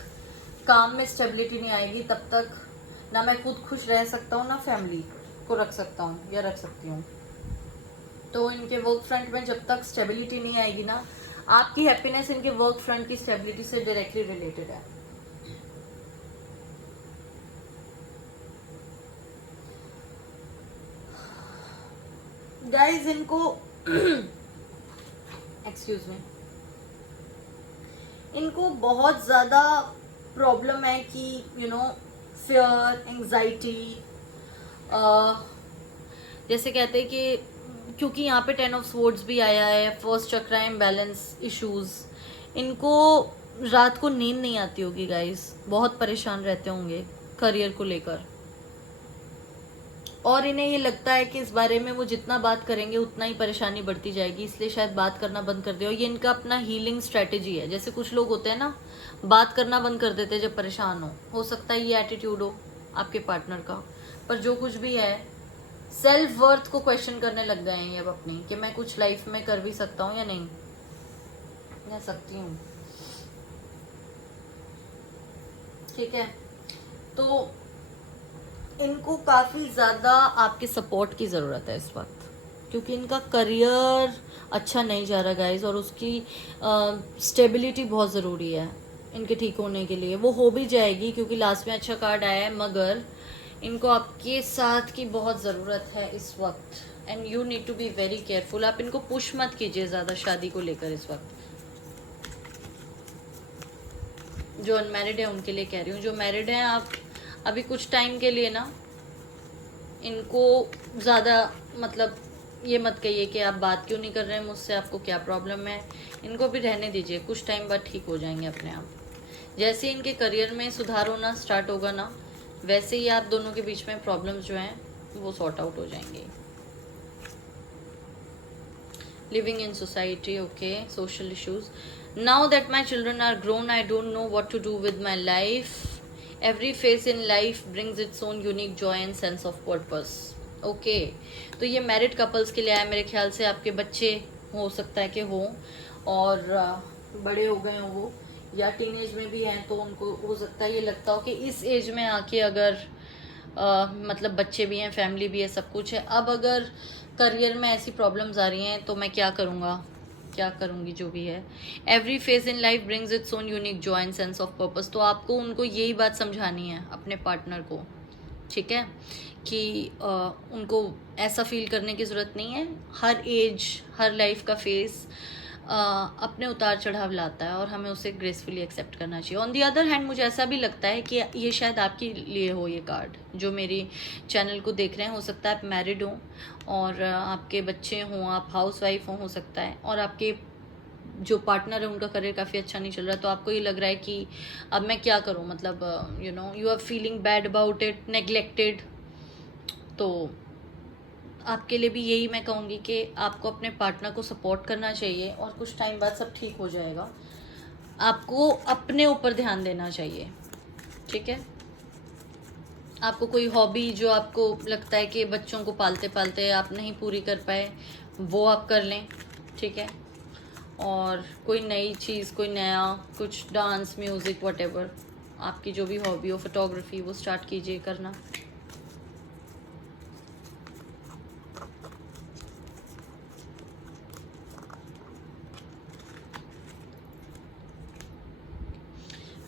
काम में स्टेबिलिटी नहीं आएगी तब तक ना मैं खुद खुश रह सकता हूँ ना फैमिली को रख सकता हूँ या रख सकती हूँ। तो इनके वर्क फ्रंट में जब तक स्टेबिलिटी नहीं आएगी ना, आपकी हैप्पीनेस इनके वर्क फ्रंट की स्टेबिलिटी से डायरेक्टली रिलेटेड है। गाइस इनको एक्सक्यूज मी, इनको बहुत ज़्यादा प्रॉब्लम है कि फियर, एंजाइटी, जैसे कहते हैं कि क्योंकि यहाँ पे 10 ऑफ स्वॉर्ड्स भी आया है, फर्स्ट चक्रा इम्बैलेंस इश्यूज, इनको रात को नींद नहीं आती होगी गाइस, बहुत परेशान रहते होंगे करियर को लेकर। और इन्हें ये लगता है कि इस बारे में वो जितना बात करेंगे उतना ही परेशानी बढ़ती जाएगी, इसलिए शायद बात करना बंद कर दे। और ये इनका अपना हीलिंग स्ट्रेटेजी है। जैसे कुछ लोग होते हैं ना, बात करना बंद कर देते हैं जब परेशान हो सकता है ये एटीट्यूड हो आपके पार्टनर का। पर जो कुछ भी है, सेल्फ वर्थ को क्वेश्चन करने लग गए हैं ये अब अपनी, कि मैं कुछ लाइफ में कर भी सकता हूँ या नहीं, मैं सकती हूँ। ठीक है, तो इनको काफ़ी ज़्यादा आपके सपोर्ट की ज़रूरत है इस वक्त, क्योंकि इनका करियर अच्छा नहीं जा रहा गाइस, और उसकी स्टेबिलिटी बहुत ज़रूरी है इनके ठीक होने के लिए। वो हो भी जाएगी क्योंकि लास्ट में अच्छा कार्ड आया है, मगर इनको आपके साथ की बहुत ज़रूरत है इस वक्त, and you need to be very careful. आप इनको पुश मत कीजिए ज़्यादा शादी को लेकर इस वक्त। जो अनमैरिड है उनके लिए कह रही हूँ, जो मैरिड हैं आप अभी कुछ टाइम के लिए ना इनको ज़्यादा मतलब ये मत कहिए कि आप बात क्यों नहीं कर रहे हैं मुझसे, आपको क्या प्रॉब्लम है। इनको भी रहने दीजिए, कुछ टाइम बाद ठीक हो जाएंगे अपने आप। जैसे इनके करियर में सुधार होना स्टार्ट होगा ना, वैसे ही आप दोनों के बीच में प्रॉब्लम्स जो हैं वो सॉर्ट आउट हो जाएंगे। Living in society, okay, social issues. Now that my children are grown, I don't know what to do with my life. Every phase in life brings its own unique joy and sense of purpose. Okay, तो ये married couples के लिए आया। मेरे ख्याल से आपके बच्चे हो सकता है कि हो, और बड़े हो गए हों वो, या टीनेज में भी हैं, तो उनको हो सकता है ये लगता हो कि इस एज में आके अगर मतलब बच्चे भी हैं, फैमिली भी है, सब कुछ है, अब अगर करियर में ऐसी प्रॉब्लम्स आ रही हैं तो मैं क्या करूँगा, क्या करूँगी, जो भी है। Every phase in life brings its own unique Joy and sense of purpose. तो आपको उनको यही बात समझानी है अपने पार्टनर को, ठीक है, कि उनको ऐसा फील करने की ज़रूरत नहीं है। हर एज, हर लाइफ का फेस अपने उतार चढ़ाव लाता है और हमें उसे ग्रेसफुली एक्सेप्ट करना चाहिए। ऑन दी अदर हैंड मुझे ऐसा भी लगता है कि ये शायद आपके लिए हो, ये कार्ड जो मेरी चैनल को देख रहे हैं। हो सकता है आप मैरिड हों और आपके बच्चे हों, आप हाउस वाइफ हो सकता है, और आपके जो पार्टनर है उनका करियर काफ़ी अच्छा नहीं चल रहा, तो आपको ये लग रहा है कि अब मैं क्या करूं, मतलब you are feeling bad about it, neglected. तो आपके लिए भी यही मैं कहूँगी कि आपको अपने पार्टनर को सपोर्ट करना चाहिए और कुछ टाइम बाद सब ठीक हो जाएगा। आपको अपने ऊपर ध्यान देना चाहिए, ठीक है। आपको कोई हॉबी जो आपको लगता है कि बच्चों को पालते पालते आप नहीं पूरी कर पाए, वो आप कर लें, ठीक है। और कोई नई चीज़, कोई नया कुछ डांस, म्यूज़िक, व्हाटएवर आपकी जो भी हॉबी हो, फोटोग्राफी, वो स्टार्ट कीजिए करना।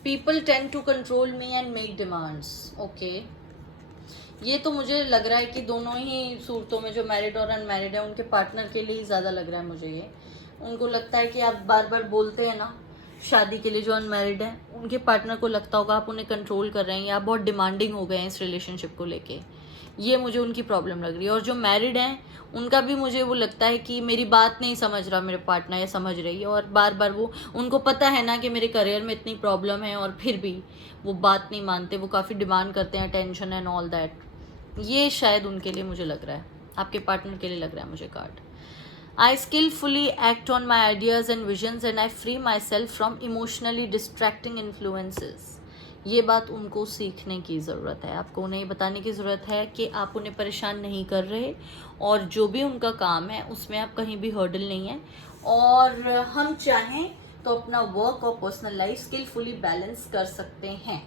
People tend to control me and make demands. Okay, ये तो मुझे लग रहा है कि दोनों ही सूरतों में, जो मैरिड और अनमैरिड है, उनके पार्टनर के लिए ही ज़्यादा लग रहा है मुझे ये। उनको लगता है कि आप बार बार बोलते हैं ना शादी के लिए, जो अनमैरिड है उनके पार्टनर को लगता होगा आप उन्हें कंट्रोल कर रहे हैं या आप बहुत डिमांडिंग हो गए हैं इस रिलेशनशिप को लेके। ये मुझे उनकी प्रॉब्लम लग रही है। और जो मैरिड हैं उनका भी मुझे वो लगता है कि मेरी बात नहीं समझ रहा मेरे पार्टनर, या समझ रही है, और बार बार वो, उनको पता है ना कि मेरे करियर में इतनी प्रॉब्लम है, और फिर भी वो बात नहीं मानते, वो काफ़ी डिमांड करते हैं अटेंशन एंड ऑल दैट। ये शायद उनके लिए मुझे लग रहा है, आपके पार्टनर के लिए लग रहा है मुझे card. I skillfully act on my ideas and visions and I free myself from emotionally distracting influences. ये बात उनको सीखने की ज़रूरत है, आपको उन्हें बताने की ज़रूरत है कि आप उन्हें परेशान नहीं कर रहे, और जो भी उनका काम है उसमें आप कहीं भी हर्डल नहीं है, और हम चाहें तो अपना वर्क और पर्सनल लाइफ स्किलफुली बैलेंस कर सकते हैं।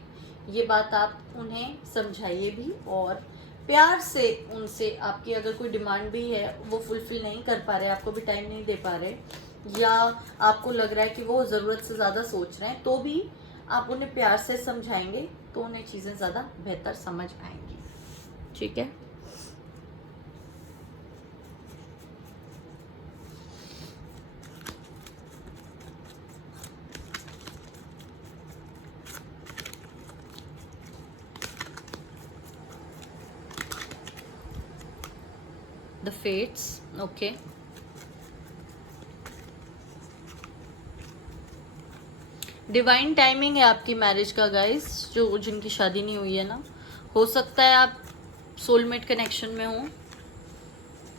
ये बात आप उन्हें समझाइए भी, और प्यार से उनसे, आपकी अगर कोई डिमांड भी है वो फुलफिल नहीं कर पा रहे, आपको भी टाइम नहीं दे पा रहे, या आपको लग रहा है कि वो ज़रूरत से ज़्यादा सोच रहे हैं, तो भी आप उन्हें प्यार से समझाएंगे तो उन्हें चीज़ें ज़्यादा बेहतर समझ आएंगी। ठीक है, the fates. Okay, divine timing है आपकी मैरिज का गाइस, जो जिनकी शादी नहीं हुई है ना, हो सकता है आप सोलमेट कनेक्शन में हो।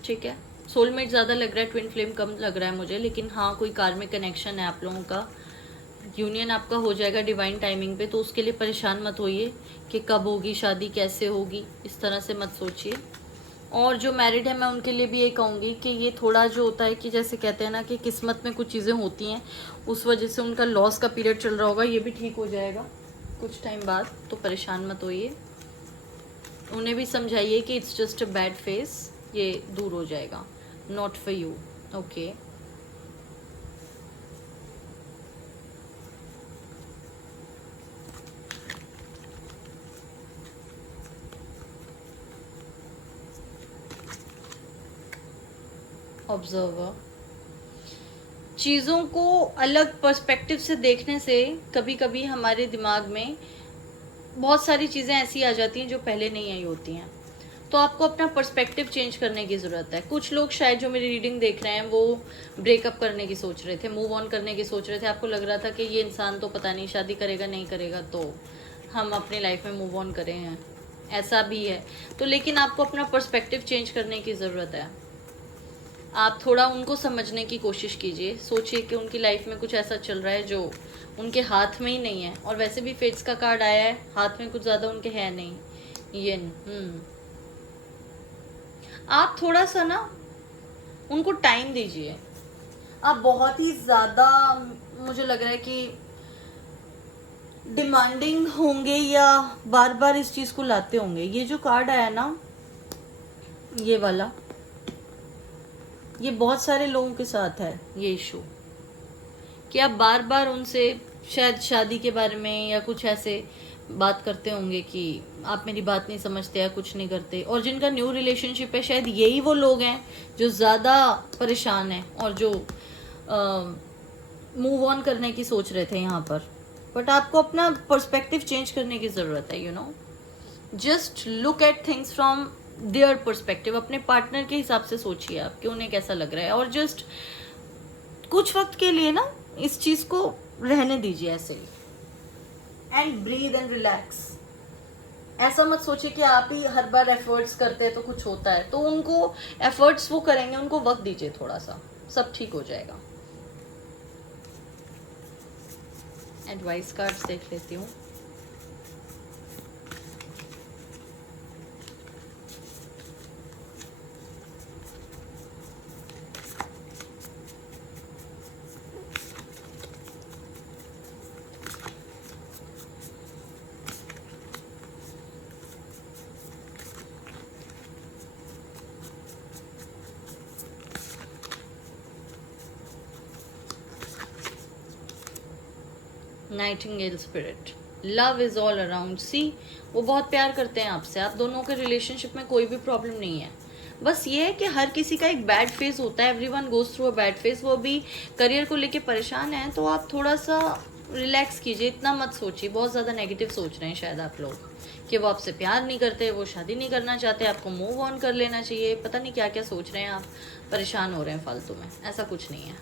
ठीक है, सोलमेट ज़्यादा लग रहा है, ट्विन फ्लेम कम लग रहा है मुझे, लेकिन हाँ कोई कार्मिक कनेक्शन है आप लोगों का, यूनियन आपका हो जाएगा डिवाइन टाइमिंग पे। तो उसके लिए परेशान मत होइए कि कब होगी शादी, कैसे होगी, इस तरह से मत सोचिए। और जो मैरिड है मैं उनके लिए भी ये कहूँगी कि ये थोड़ा जो होता है कि जैसे कहते हैं ना कि किस्मत में कुछ चीज़ें होती हैं, उस वजह से उनका लॉस का पीरियड चल रहा होगा, ये भी ठीक हो जाएगा कुछ टाइम बाद, तो परेशान मत होइए। उन्हें भी समझाइए कि it's just a bad face, ये दूर हो जाएगा, not for you. Okay, observer. चीज़ों को अलग पर्सपेक्टिव से देखने से कभी कभी हमारे दिमाग में बहुत सारी चीज़ें ऐसी आ जाती हैं जो पहले नहीं आई होती हैं, तो आपको अपना पर्सपेक्टिव चेंज करने की ज़रूरत है। कुछ लोग शायद जो मेरी रीडिंग देख रहे हैं वो ब्रेकअप करने की सोच रहे थे, मूव ऑन करने की सोच रहे थे, आपको लग रहा था कि ये इंसान तो पता नहीं शादी करेगा नहीं करेगा, तो हम अपनी लाइफ में मूव ऑन करें हैं, ऐसा भी है। तो लेकिन आपको अपना पर्सपेक्टिव चेंज करने की ज़रूरत है, आप थोड़ा उनको समझने की कोशिश कीजिए, सोचिए कि उनकी लाइफ में कुछ ऐसा चल रहा है जो उनके हाथ में ही नहीं है, और वैसे भी फेट्स का कार्ड आया है, हाथ में कुछ ज़्यादा उनके है नहीं ये। आप थोड़ा सा ना उनको टाइम दीजिए। आप बहुत ही ज़्यादा, मुझे लग रहा है कि डिमांडिंग होंगे या बार बार इस चीज़ को लाते होंगे। ये जो कार्ड आया ना, ये वाला, ये बहुत सारे लोगों के साथ है ये इशू, कि आप बार बार उनसे शायद शादी के बारे में या कुछ ऐसे बात करते होंगे कि आप मेरी बात नहीं समझते या कुछ नहीं करते। और जिनका न्यू रिलेशनशिप है, शायद यही वो लोग हैं जो ज़्यादा परेशान हैं और जो मूव ऑन करने की सोच रहे थे यहाँ पर। बट आपको अपना पर्सपेक्टिव चेंज करने की ज़रूरत है, you know, just look at things from their perspective. अपने पार्टनर के हिसाब से सोचिए आप कि उन्हें कैसा लग रहा है, और जस्ट कुछ वक्त के लिए ना इस चीज़ को रहने दीजिए ऐसे ही, एंड ब्रीद एंड रिलैक्स। ऐसा मत सोचिए कि आप ही हर बार एफर्ट्स करते हैं तो कुछ होता है, तो उनको एफर्ट्स वो करेंगे, उनको वक्त दीजिए थोड़ा सा, सब ठीक हो जाएगा। एडवाइस कार्ड्स देख लेती हूँ। Nightingale spirit, love is all around. See, वो बहुत प्यार करते हैं आपसे, आप दोनों के रिलेशनशिप में कोई भी प्रॉब्लम नहीं है। बस ये है कि हर किसी का एक बैड फेज होता है, everyone goes through a bad phase. वो भी करियर को लेके परेशान है, तो आप थोड़ा सा रिलैक्स कीजिए, इतना मत सोचिए। बहुत ज़्यादा नेगेटिव सोच रहे हैं शायद आप लोग कि वो आपसे प्यार नहीं करते, वो शादी नहीं करना चाहते, आपको मूव ऑन कर लेना चाहिए, पता नहीं क्या क्या सोच रहे हैं आप, परेशान हो रहे हैं फालतू में। ऐसा कुछ नहीं है।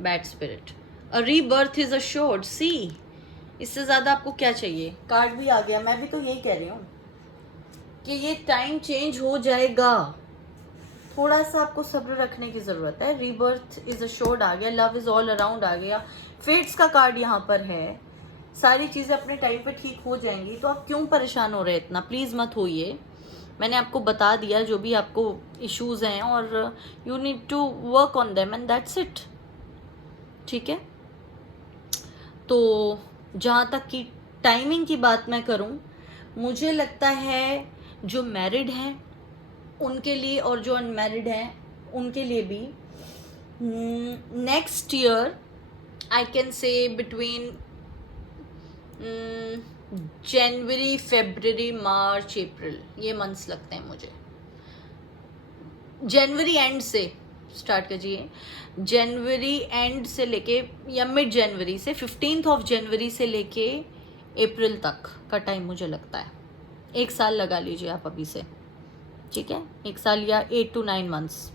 Bad spirit, a rebirth is assured. See, इससे ज़्यादा आपको क्या चाहिए? कार्ड भी आ गया, मैं भी तो यही कह रही हूँ कि ये टाइम चेंज हो जाएगा, थोड़ा सा आपको सब्र रखने की ज़रूरत है। रीबर्थ इज अश्योर्ड आ गया, लव इज ऑल अराउंड आ गया, फेट्स का कार्ड यहाँ पर है। सारी चीज़ें अपने टाइम पे ठीक हो जाएंगी, तो आप क्यों परेशान हो रहे हैं इतना? प्लीज़ मत होइए। मैंने आपको बता दिया जो भी आपको इश्यूज हैं, और you need to work on them and that's it. ठीक है, तो जहाँ तक कि टाइमिंग की बात मैं करूँ, मुझे लगता है जो मैरिड हैं उनके लिए और जो अनमैरिड हैं उनके लिए भी next year I can say between January, February, March, April, ये मंथ्स लगते हैं मुझे। जनवरी एंड से स्टार्ट कीजिए, जनवरी एंड से लेके या मिड जनवरी से 15 जनवरी से लेके अप्रैल तक का टाइम मुझे लगता है। 1 साल लगा लीजिए आप अभी से, ठीक है? 1 साल या 8 to 9 मंथ्स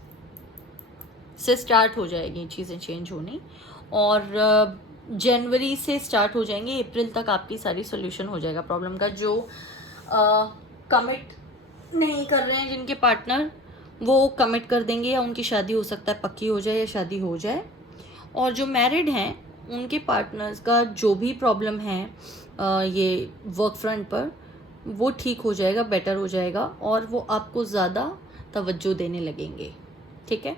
से स्टार्ट हो जाएगी चीज़ें चेंज होनी, और जनवरी से स्टार्ट हो जाएंगे, अप्रैल तक आपकी सारी सोल्यूशन हो जाएगा प्रॉब्लम का। जो कमिट नहीं कर रहे हैं जिनके पार्टनर, वो कमिट कर देंगे, या उनकी शादी हो सकता है पक्की हो जाए या शादी हो जाए। और जो मैरिड हैं उनके पार्टनर्स का जो भी प्रॉब्लम है ये वर्क फ्रंट पर, वो ठीक हो जाएगा, बेटर हो जाएगा, और वो आपको ज़्यादा तवज्जो देने लगेंगे। ठीक है,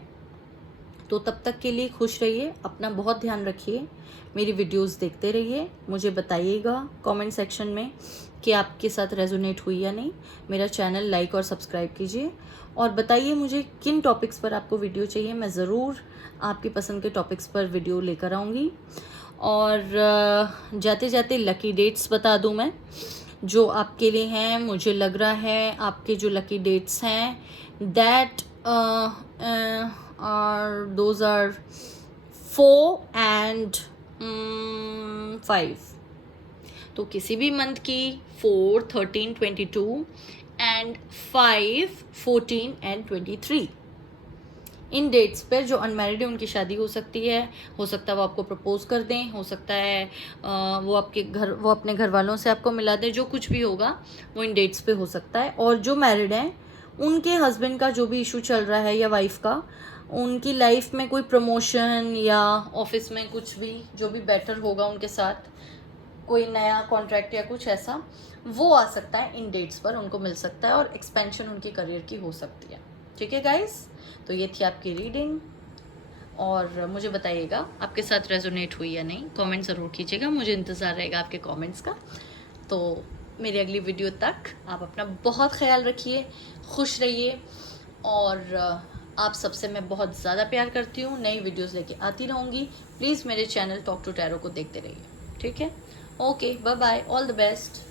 तो तब तक के लिए खुश रहिए, अपना बहुत ध्यान रखिए, मेरी वीडियोस देखते रहिए, मुझे बताइएगा कमेंट सेक्शन में कि आपके साथ रेजोनेट हुई या नहीं। मेरा चैनल लाइक और सब्सक्राइब कीजिए, और बताइए मुझे किन टॉपिक्स पर आपको वीडियो चाहिए, मैं ज़रूर आपकी पसंद के टॉपिक्स पर वीडियो लेकर आऊँगी। और जाते जाते लकी डेट्स बता दूँ मैं जो आपके लिए हैं। मुझे लग रहा है आपके जो लकी डेट्स हैं दैट those are 4 and 5। तो किसी भी मंथ की 4, 13, 22 एंड 5, 14 एंड 23 इन डेट्स पर जो अनमैरिड है उनकी शादी हो सकती है। हो सकता है वो आपको प्रपोज कर दें, हो सकता है वो अपने घर वालों से आपको मिला दें, जो कुछ भी होगा वो इन डेट्स पे हो सकता है। और जो मैरिड हैं उनके हस्बैंड का जो भी इशू चल रहा है या वाइफ का, उनकी लाइफ में कोई प्रमोशन या ऑफिस में कुछ भी जो भी बेटर होगा उनके साथ, कोई नया कॉन्ट्रैक्ट या कुछ ऐसा, वो आ सकता है इन डेट्स पर, उनको मिल सकता है, और एक्सपेंशन उनकी करियर की हो सकती है। ठीक है गाइस, तो ये थी आपकी रीडिंग, और मुझे बताइएगा आपके साथ रेजोनेट हुई या नहीं, कमेंट ज़रूर कीजिएगा, मुझे इंतज़ार रहेगा आपके कमेंट्स का। तो मेरी अगली वीडियो तक आप अपना बहुत ख्याल रखिए, खुश रहिए, और आप सबसे मैं बहुत ज़्यादा प्यार करती हूँ। नई वीडियोस लेके आती रहूँगी। प्लीज़ मेरे चैनल टॉक टू टैरो को देखते रहिए, ठीक है? Okay, bye bye, all the best.